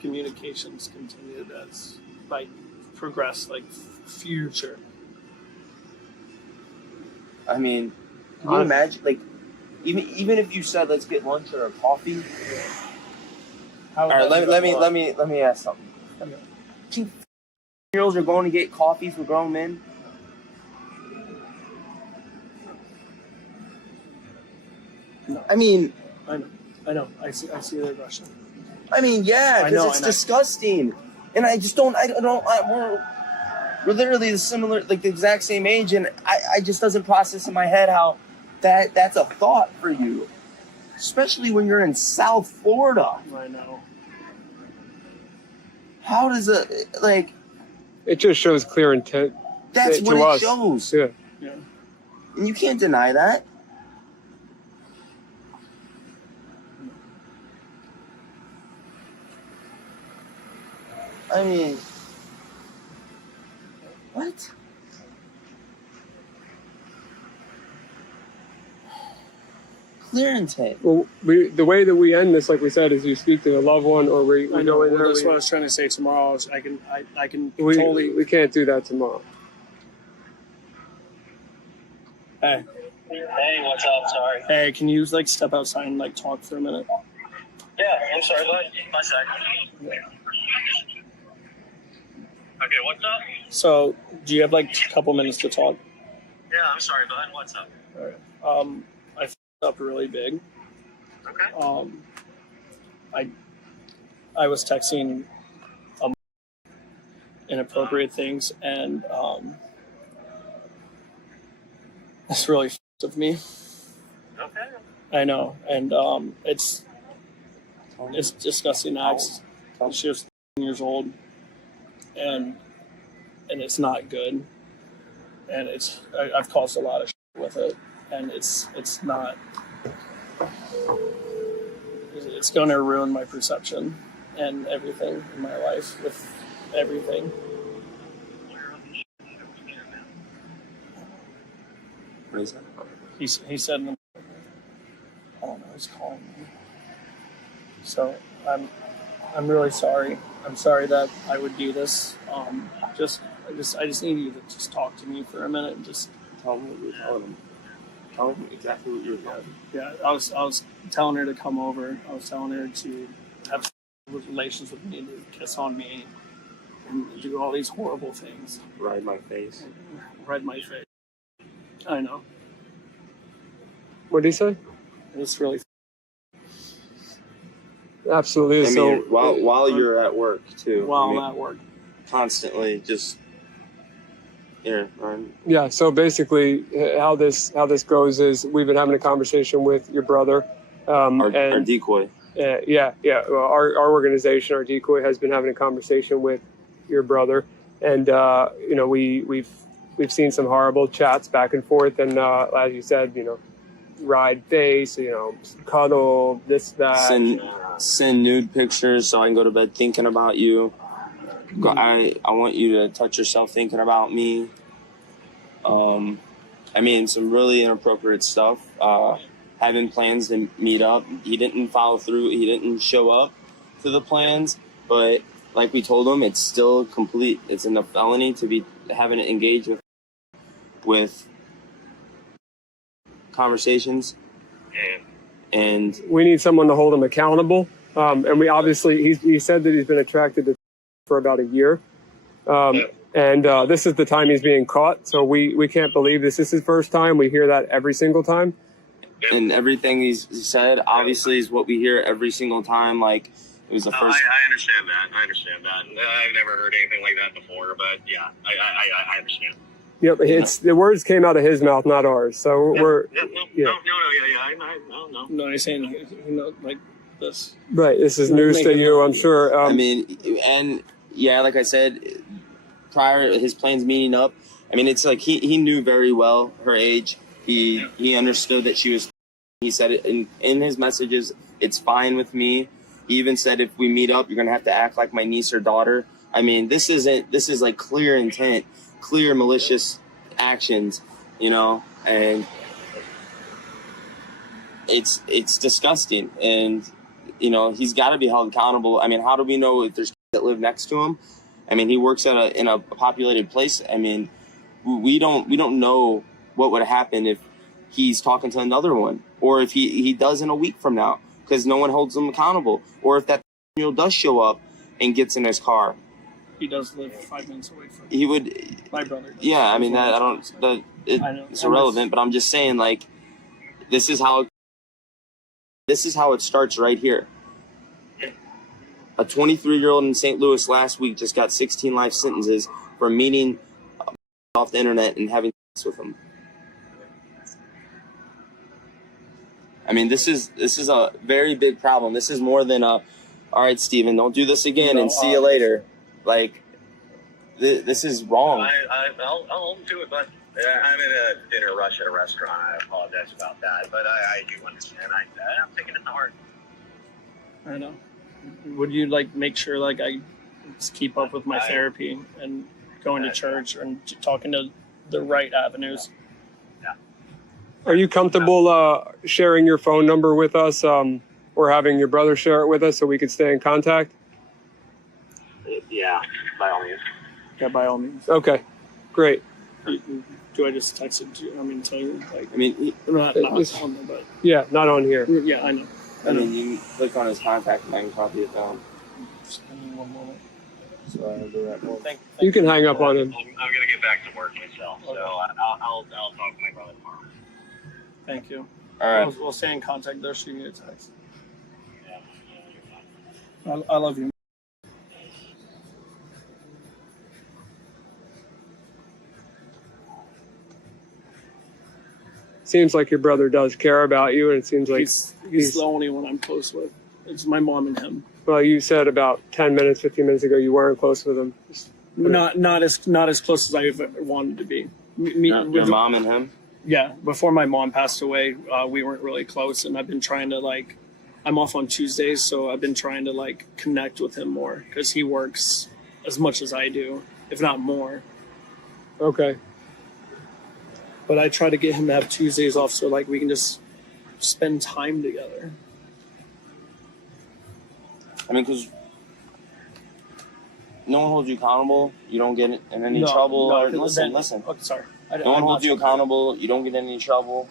communications continued as like progress, like future. I mean, can you imagine, like, even if you said let's get lunch or a coffee. All right, let me ask something. 2-year-olds are going to get coffee for grown men. No. I mean, I know. I see the aggression. I mean, yeah, because it's disgusting, and I don't. We're literally the exact same age, and I just doesn't process in my head how that's a thought for you, especially when you're in South Florida. I know. How does It just shows clear intent. That's what it shows. Yeah. Yeah. And you can't deny that. I mean, what? Clear intent. Well, the way that we end this, like we said, is you speak to a loved one, or we go in there. That's what I was trying to say tomorrow. Is I can we totally. can't do that tomorrow. Hey. Hey, what's up? Sorry. Hey, can you like step outside and like talk for a minute? Yeah, I'm sorry, bud. 1 second. Okay, what's up? So, do you have like a couple minutes to talk? Yeah, I'm sorry, bud. What's up? All right. I f***ed up really big. Okay. I was texting inappropriate things, and it's really f***ed of me. Okay. I know, and it's disgusting acts. She was 13 years old, and it's not good, and I've caused a lot of shit with it, and it's not. It's going to ruin my perception and everything in my life with everything. What is that? He said, I don't know, he's calling me. So I'm really sorry. I'm sorry that I would do this. I just need you to just talk to me for a minute and just Tell me what you're telling him. Tell him exactly what you're telling him. yeah. I was telling her to come over. I was telling her to have relations with me, to kiss on me, and do all these horrible things. Ride my face. Ride my face. I know. What did he say? It's really. Absolutely is. I mean, while you're at work too. While I mean, I'm at work. constantly just. Yeah. Yeah. So basically, how this goes is we've been having a conversation with your brother, Our and decoy. yeah. Well, our organization, our decoy, has been having a conversation with your brother, and you know we've seen some horrible chats back and forth, and as you said, you know, ride face, you know, cuddle, this that. Send nude pictures so I can go to bed thinking about you. I want you to touch yourself thinking about me. I mean, some really inappropriate stuff. Having plans to meet up. He didn't follow through. He didn't show up to the plans. But like we told him, it's still complete. It's a felony to be having to engage with conversations. And we need someone to hold him accountable. And we obviously, he said that he's been attracted to for about a year. And this is the time he's being caught. So we can't believe this is his first time. We hear that every single time. And everything he's said, obviously, is what we hear every single time. Like, it was the first. I understand that. I understand that. I've never heard anything like that before, but yeah, I understand. Yep, it's the words came out of his mouth, not ours. So we're No, he's saying you know like this. right. This is news to you, I'm sure. I mean, and yeah, like I said, prior his plans meeting up. I mean, it's like he knew very well her age. He understood that she was. He said it in his messages. It's fine with me. He even said if we meet up, you're gonna have to act like my niece or daughter. I mean, this is like clear intent, clear malicious actions, you know, and it's disgusting. And you know, he's got to be held accountable. I mean, how do we know if there's kids that live next to him? I mean, he works in a populated place. I mean, we don't know what would happen if he's talking to another one, or if he does in a week from now, because no one holds him accountable, or if that does show up and gets in his car. He does live 5 minutes away from me. He would. My brother does. Yeah, I mean it's irrelevant, but I'm just saying, like, this is how it starts right here. A 23-year-old in St. Louis last week just got 16 life sentences for meeting off the internet and having sex with him. I mean, this is a very big problem. This is more than all right, Steven, don't do this again and see you later. Like, this is wrong. I'll hold him to it, but I'm in a dinner rush at a restaurant. I apologize about that, but I do understand. I'm taking it to heart. I know. Would you like make sure like I just keep up with my therapy and going to church and talking to the right avenues. Are you comfortable sharing your phone number with us, or having your brother share it with us so we could stay in contact? Yeah, by all means. Yeah, by all means. Okay, great. Do I just text it to you? I mean, tell you, like, I mean, not on there, but Yeah, not on here. yeah, I know. I mean, you can click on his contact and I can copy it down. Just give me 1 moment. So I'll do that. Well, You can hang up on him. I'm gonna get back to work myself, so I'll talk to my brother tomorrow. Thank you. all right. We'll stay in contact. They'll shoot you a text. Yeah, you're fine. I love you. Seems like your brother does care about you, and it seems like He's the only one I'm close with. It's my mom and him. well, you said about 10 minutes, 15 minutes ago you weren't close with him. Not as close as I wanted to be. Your mom and him? Yeah, before my mom passed away, we weren't really close, and I've been trying to I'm off on Tuesdays, so I've been trying to connect with him more because he works as much as I do, if not more. Okay. But I try to get him to have Tuesdays off so we can just spend time together. I mean, because no one holds you accountable. You don't get in any trouble. Listen. Oh, sorry. No one holds you accountable. You don't get in any trouble.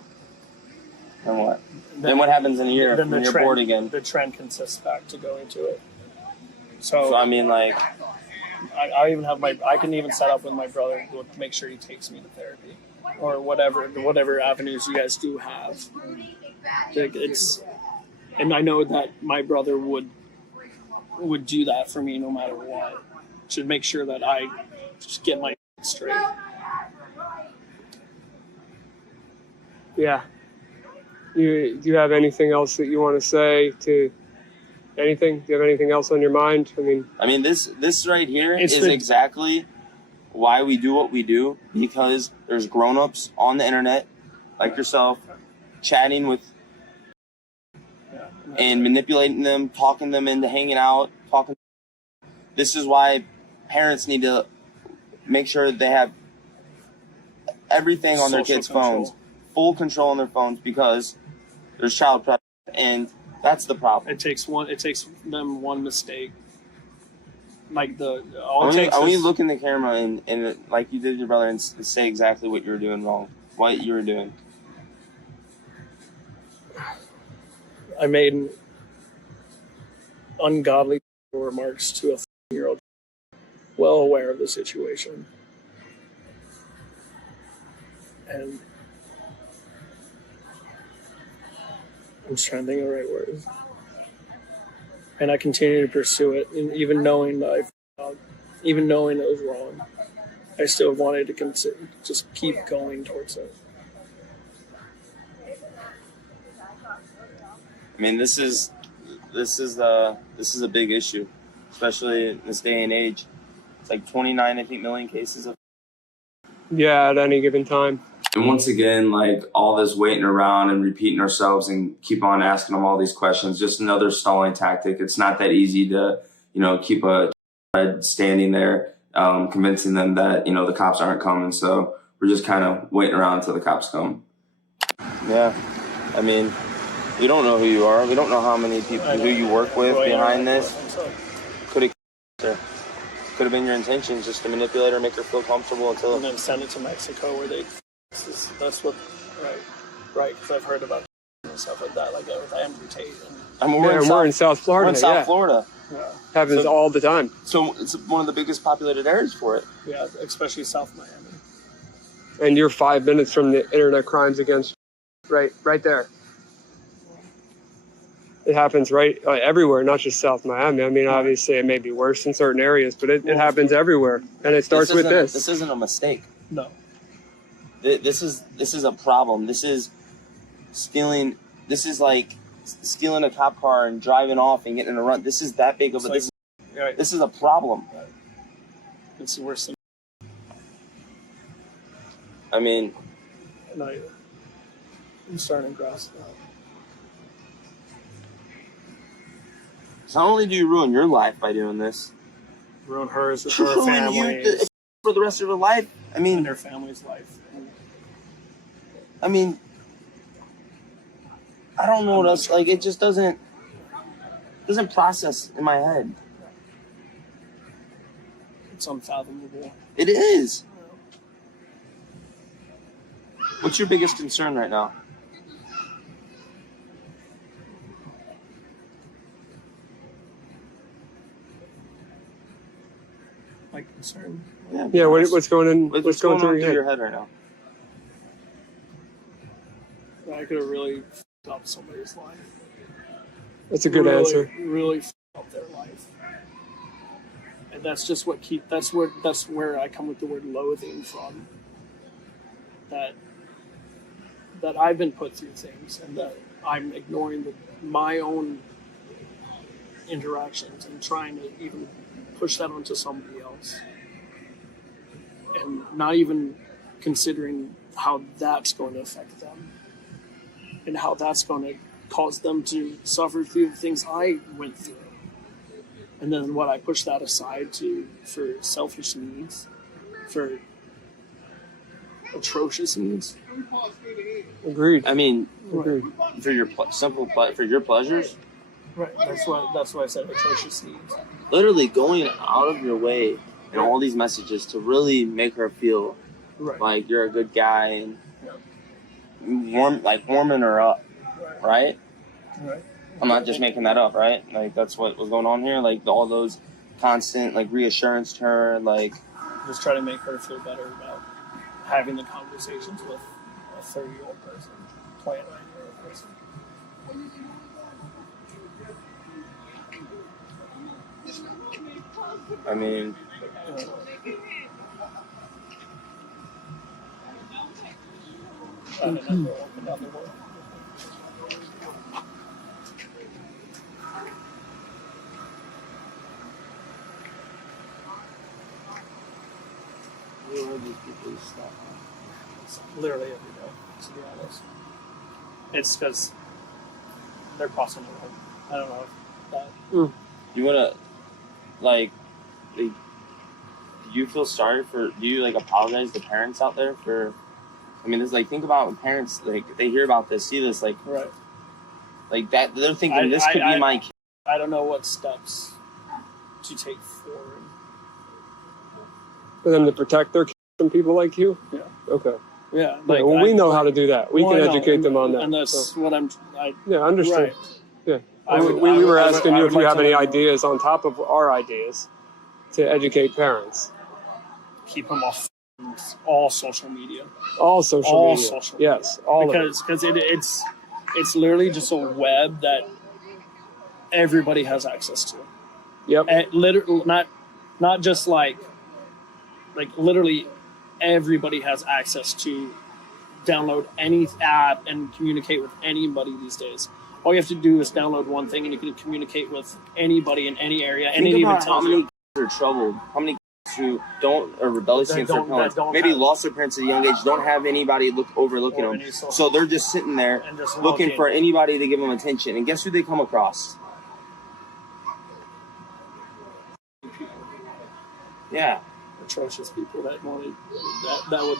Then what? Then what happens in a year when you're bored again? The trend consists back to going to it. So I mean, I even have I can even set up with my brother to make sure he takes me to therapy or whatever avenues you guys do have. And I know that my brother would do that for me no matter what. Should make sure that I just get my straight. Yeah. Do you have anything else that you want to say to anything? Do you have anything else on your mind? I mean, this right here is exactly why we do what we do, because there's grown-ups on the internet like yourself chatting with and manipulating them, talking them into hanging out, This is why parents need to make sure they have everything on their kids' phones, full control on their phones, because there's child predators, and that's the problem. It takes them one mistake. I want you to look in the camera and like you did your brother and say exactly what you were doing wrong, what you were doing. I made ungodly remarks to a 14-year-old, well aware of the situation. And I'm just trying to think of the right words. And I continue to pursue it, and even knowing that even knowing it was wrong, I still wanted to just keep going towards it. I mean, this is a big issue, especially in this day and age. It's like 29, I think, million cases of. Yeah, at any given time. And once again, all this waiting around and repeating ourselves and keep on asking them all these questions, just another stalling tactic. It's not that easy to, keep a head standing there, convincing them that, the cops aren't coming. So we're just kind of waiting around until the cops come. Yeah. I mean, we don't know who you are. We don't know how many people who you work with behind this. Could have been your intentions, just to manipulate her, make her feel comfortable until. And then send it to Mexico where that's what, right? Because I've heard about and stuff like that, with Andrew Tate. We're in South Florida. We're in South Florida. Yeah. Happens all the time. So it's one of the biggest populated areas for it. Yeah, especially South Miami. And you're 5 minutes from the internet crimes against, right there. It happens everywhere, not just South Miami. I mean, obviously it may be worse in certain areas, but it happens everywhere. And it starts with this. This isn't a mistake. No. This is a problem. This is stealing. This is like stealing a cop car and driving off and getting in a run. This is that big of a. This is a problem. Right. It's worse than. I mean. I'm starting to grasp that. Not only do you ruin your life by doing this, ruin hers, her ruin family, you for the rest of her life. I mean, and her family's life. I mean, I don't know what else. Like, it just doesn't process in my head. It's unfathomable. It is. What's your biggest concern right now? My concern. Yeah. What's going on? What's going through your head right now? I could have really f***ed up somebody's life. That's a good answer. Really f***ed up their life. And that's just what that's where I come with the word loathing from. That I've been put through things, and that I'm ignoring my own interactions and trying to even push that onto somebody else, and not even considering how that's going to affect them and how that's going to cause them to suffer through the things I went through. And then what I push that aside for selfish needs, for atrocious needs. Agreed. I mean, Agreed. for your for your pleasures. Right. That's why I said atrocious needs. Literally going out of your way in all these messages to really make her feel like you're a good guy and warming her up, right? Right. I'm not just making that up, right? Like, that's what was going on here. Like, all those constant, like, reassurance to her, like... Just try to make her feel better about having the conversations with a 30-year-old person, 29-year-old person. I mean... I don't know, open down the world. Literally every day, to be honest. It's because they're crossing the road. I don't know if that... You wanna, like, do you feel sorry for, do you, like, apologize to parents out there for, I mean, it's like, think about when parents, like, they hear about this, see this, like, like that, they're thinking this could be my kid. I don't know what steps to take forward. For them to protect their kids from people like you? Yeah. Okay. Yeah. Like, well, we know how to do that. We can educate them on that. And that's what yeah, understood. Right. Yeah. We were asking you if you have any ideas on top of our ideas to educate parents. Keep them off all social media. All social media. Social media. Yes, all because it's literally just a web that everybody has access to. Yep. And literally, not just like literally everybody has access to download any app and communicate with anybody these days. All you have to do is download one thing and you can communicate with anybody in any area. And it even tells how many are troubled, how many who don't are rebellious against their parents, maybe lost their parents at a young age, don't have anybody overlooking them, so they're just sitting there looking for anybody to give them attention. And guess who they come across? Yeah, atrocious people that wanted that would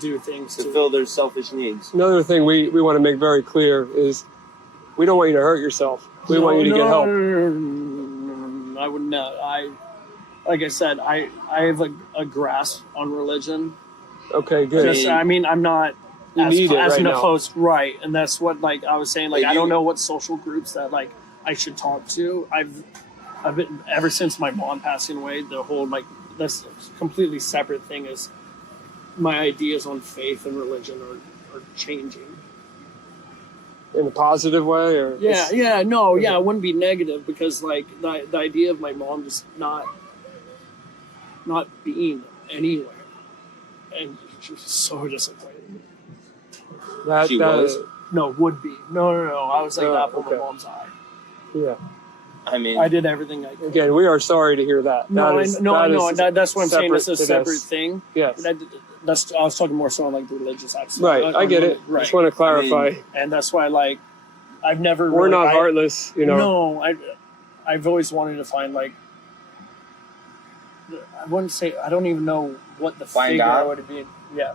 do things to fill their selfish needs. Another thing we want to make very clear is we don't want you to hurt yourself. We want you to get help. I would not. Like I said, I have a grasp on religion. Okay, good. I'm not as close, right? And that's what I was saying. I don't know what social groups that I should talk to. I've been ever since my mom passing away. The whole this completely separate thing is my ideas on faith and religion are changing. In a positive way, or it wouldn't be negative because the idea of my mom just not being anywhere, and just so disappointed. She was? No, would be. No. I was that for my mom's eye. Yeah. I mean, I did everything I could. Again, we are sorry to hear that. That's what I'm saying. It's a separate thing. Yes. I was talking more so on the religious aspect. Right, I get it. Right. Just want to clarify. And that's why, I've never. We're not heartless, you know. No, I've always wanted to find I wouldn't say, I don't even know what the Find figure God? would be. Yeah.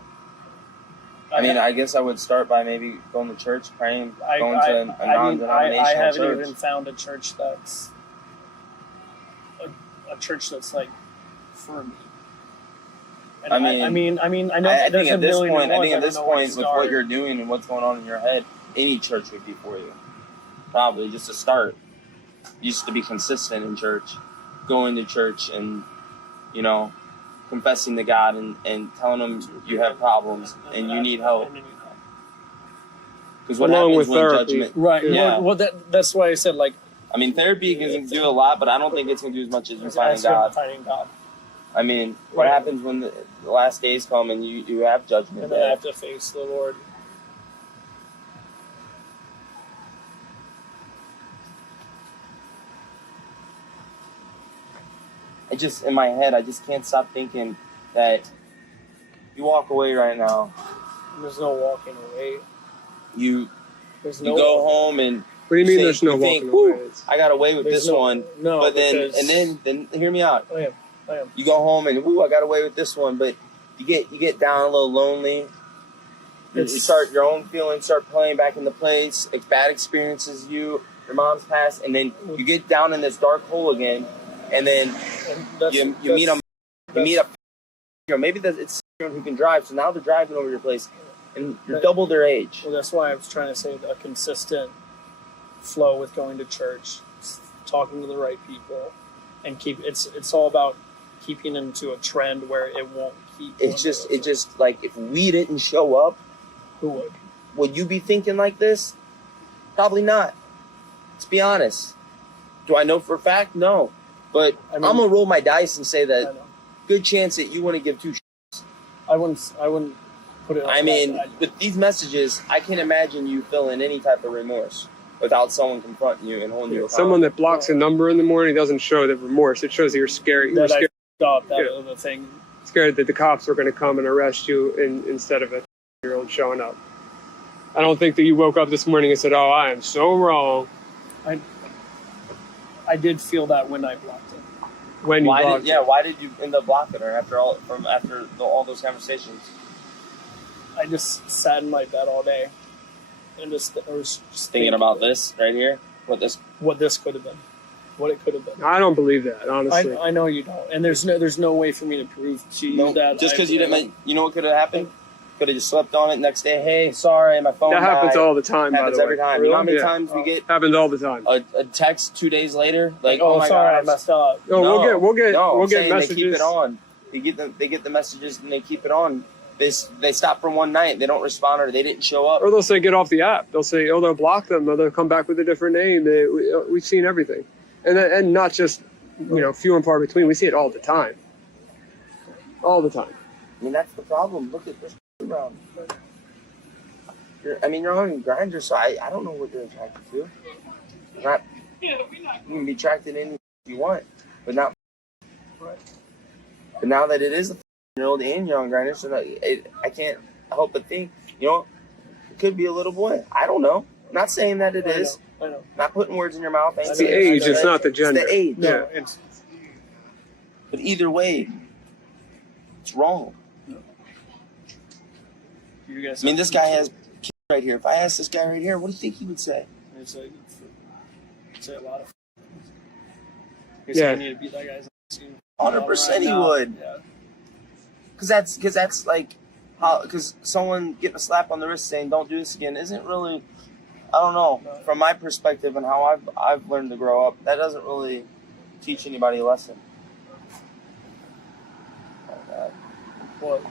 I mean, I guess I would start by maybe going to church, praying, going to a non-denominational I haven't church. even found a church that's a church that's like for me. And I know I there's think at a this million point, ones, I think at don't this know where to point, with start. what you're doing and what's going on in your head, any church would be for you. Probably just to start. You used to be consistent in church, going to church and, you know, confessing to God and telling Him you have problems and you need help. Because what Along happens with when therapy. judgment? Right. Yeah. Well, that's why I said, like, I mean, therapy can do a lot, but I don't think it's going to do as much as it's finding God. finding God. I mean, what Right. happens when the last days come and you have judgment And then I day? have to face the Lord. In my head, I just can't stop thinking that you walk away right now. There's no walking away. You There's you no go walking home and What do you mean there's no you think, walking "Whew, away? I got away with There's this one." No, But then because then hear me out. I am. You go home and "Woo, I got away with this one," but you get down a little lonely. You start your own feelings start playing back into place. Bad experiences, your mom's past, and then you get down in this dark hole again, and then you meet a maybe it's someone who can drive. So now they're driving over your place, and you're double their age. Well, that's why I was trying to say a consistent flow with going to church, talking to the right people, and it's all about keeping into a trend where it won't keep. It's just like if we didn't show up, who would? Would you be thinking like this? Probably not. Let's be honest. Do I know for a fact? No. But I'm gonna roll my dice and say that good chance that you want to give two shits. I wouldn't put it. I mean, with these messages, I can't imagine you feeling any type of remorse without someone confronting you and holding you accountable. Someone that blocks a number in the morning doesn't show the remorse. It shows that you're scared. You were scared. The thing. Scared that the cops were going to come and arrest you instead of a year-old showing up. I don't think that you woke up this morning and said, "Oh, I am so wrong." I did feel that when I blocked it. When you blocked it. Why did you end up blocking her after all those conversations? I just sat in my bed all day and I was just thinking about this right here, what this could have been, what it could have been. I don't believe that, honestly. I know you don't, and there's no way for me to prove to you that. Just because you didn't, you know what could have happened? Could have just slept on it next day. Hey, sorry, my phone died. That happens all the time. Happens by the every way. time. Really? You know how many times we get? Happens all the time. A text 2 days later, like, oh my sorry, God, I messed up. No, we'll get messages. They keep it on. They get the messages and they keep it on. They stop for one night. They don't respond or they didn't show up. Or they'll say get off the app. They'll say, they'll block them, or they'll come back with a different name. We've seen everything, and not just few and far between. We see it all the time. All the time. I mean, that's the problem. Look at this around. You're on Grindr, so I don't know what you're attracted to. You can be attracted to anything you want, but not. Right. But now that it is a year-old and you're on Grindr, so I can't help but think, it could be a little boy. I don't know. I'm not saying that it is. I know. Not putting words in your mouth. It's the age. It's not the gender. It's the age. No, But either way, it's wrong. You guys. I mean, this guy has kids right here. If I asked this guy right here, what do you think he would say? I'd say a lot of. Yeah. I need to beat that guy's. 100% he would. Yeah. Because that's like how someone getting a slap on the wrist saying don't do this again isn't really, I don't know, from my perspective and how I've learned to grow up, that doesn't really teach anybody a lesson. What?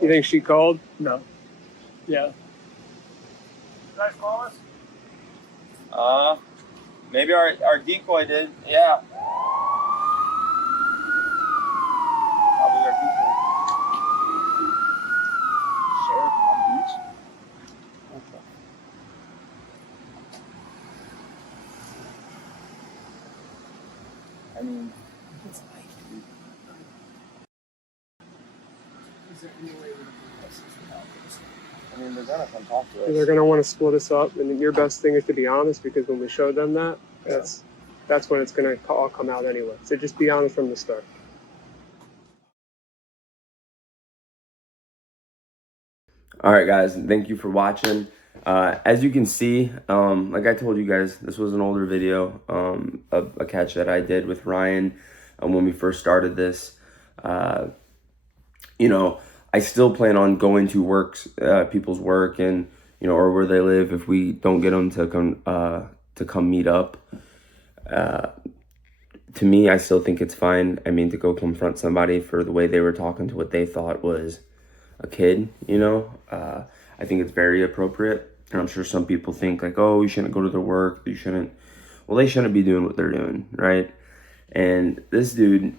You think she called? No. Yeah. You guys call us? Maybe our decoy did. Yeah. Probably our decoy. Sheriff on beach. Okay. I mean, it's like. Is there any way we can do this without this? I mean, they're gonna come talk to us. They're going to want to split us up, and your best thing is to be honest, because when we show them that's that's when it's going to all come out anyway. So just be honest from the start. All right, guys, thank you for watching. As you can see, like I told you guys, this was an older video, a catch that I did with Ryan when we first started this. You know, I still plan on going to people's work, and or where they live if we don't get them to come meet up. To me, I still think it's fine. I mean, to go confront somebody for the way they were talking to what they thought was a kid, I think it's very appropriate. And I'm sure some people think like, oh, you shouldn't go to their work. You shouldn't. Well, they shouldn't be doing what they're doing, right? And this dude,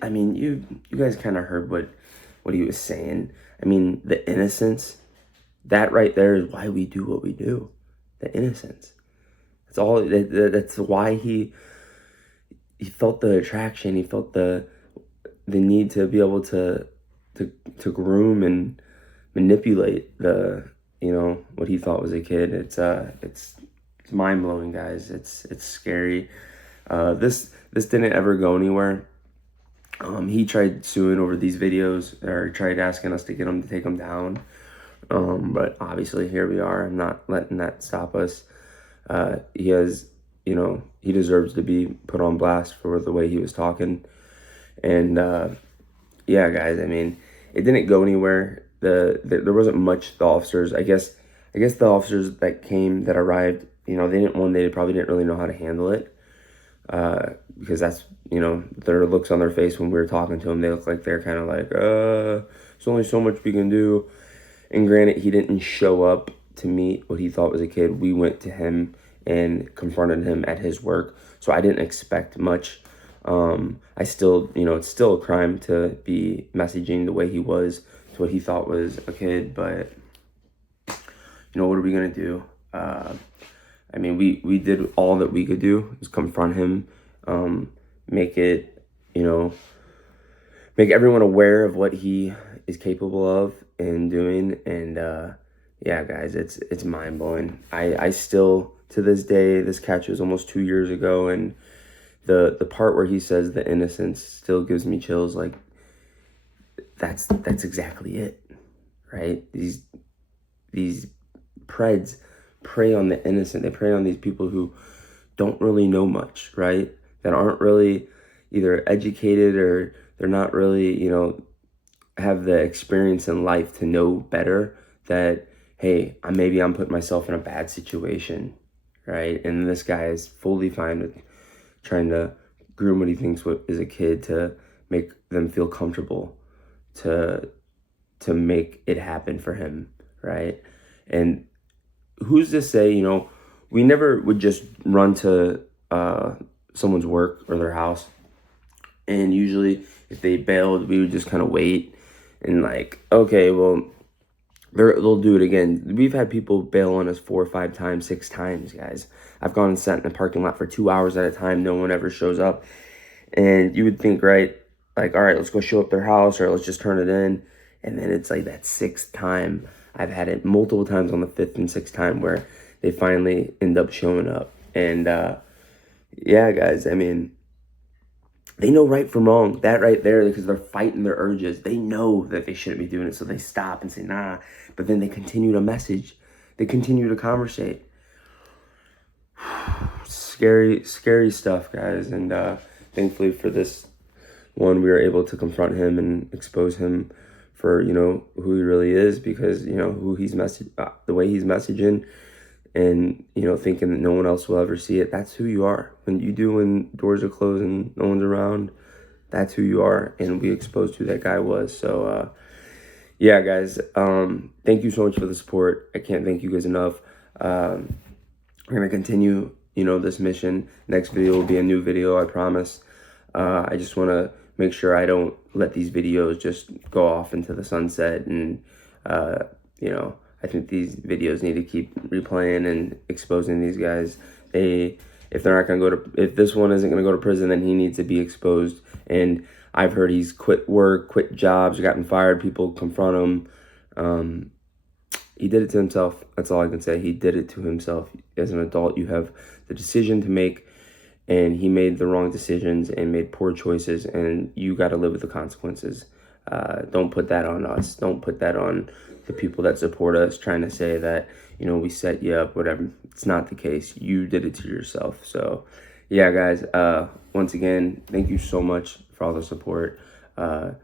I mean, you guys kind of heard what he was saying. I mean, the innocence, that right there is why we do what we do. The innocence. That's all. That's why he felt the attraction. He felt the need to be able to groom and manipulate what he thought was a kid. It's mind-blowing, guys. It's scary. This didn't ever go anywhere. He tried suing over these videos, or tried asking us to get him to take them down, but obviously here we are. I'm not letting that stop us. He has, he deserves to be put on blast for the way he was talking. And yeah, guys, I mean, it didn't go anywhere. There wasn't much. The officers, I guess the officers that arrived, they probably didn't really know how to handle it, because that's, their looks on their face when we were talking to them, they look like they're kind of like, there's only so much we can do. And granted, he didn't show up to meet what he thought was a kid. We went to him and confronted him at his work, so I didn't expect much. I still, it's still a crime to be messaging the way he was to what he thought was a kid, but, what are we going to do? I mean, we did all that we could do, was confront him, make everyone aware of what he is capable of and doing. And, yeah, guys, it's mind-blowing. I still, to this day, this catch was almost 2 years ago, and the part where he says the innocence still gives me chills. Like, that's exactly it, right? These preds prey on the innocent. They prey on these people who don't really know much, right? That aren't really either educated, or they're not really, have the experience in life to know better that, hey, maybe I'm putting myself in a bad situation, right? And this guy is fully fine with trying to groom what he thinks is a kid to make them feel comfortable, to make it happen for him, right? And who's to say, we never would just run to someone's work or their house, and usually if they bailed, we would just kind of wait and like, okay, well, they'll do it again. We've had people bail on us 4 or 5 times, 6 times, guys. I've gone and sat in a parking lot for 2 hours at a time. No one ever shows up. And you would think, right, like, all right, let's go show up their house, or let's just turn it in. And then it's like that 6th time. I've had it multiple times on the 5th and 6th time where they finally end up showing up. And yeah, guys, I mean, they know right from wrong. That right there, because they're fighting their urges. They know that they shouldn't be doing it, so they stop and say, nah. But then they continue to message. They continue to conversate. Scary, scary stuff, guys. And thankfully for this one, we were able to confront him and expose him for, who he really is, because, who he's the way he's messaging, and, thinking that no one else will ever see it. That's who you are. When doors are closed and no one's around, that's who you are. And we exposed who that guy was. So, yeah, guys, thank you so much for the support. I can't thank you guys enough. We're going to continue, this mission. Next video will be a new video, I promise. I just want to make sure I don't let these videos just go off into the sunset. And, I think these videos need to keep replaying and exposing these guys. If they're not going to if this one isn't going to go to prison, then he needs to be exposed. And I've heard he's quit work, quit jobs, gotten fired. People confront him. He did it to himself. That's all I can say. He did it to himself. As an adult, you have the decision to make, and he made the wrong decisions and made poor choices, and you got to live with the consequences. Don't put that on us. Don't put that on the people that support us, trying to say that, you know, we set you up, whatever. It's not the case. You did it to yourself. So yeah, guys, once again, thank you so much for all the support. I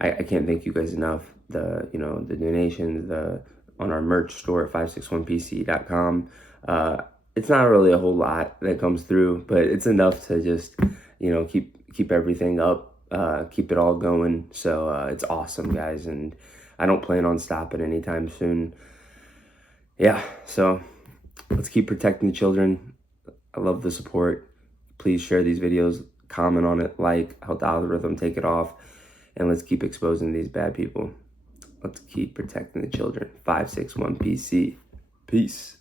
can't thank you guys enough. The donations, on our merch store at 561pc.com. It's not really a whole lot that comes through, but it's enough to just, you know, keep everything up, keep it all going. So it's awesome, guys, and I don't plan on stopping anytime soon. Yeah, so let's keep protecting the children. I love the support. Please share these videos, comment on it, help the algorithm take it off, and let's keep exposing these bad people. Let's keep protecting the children. 561 PC. Peace.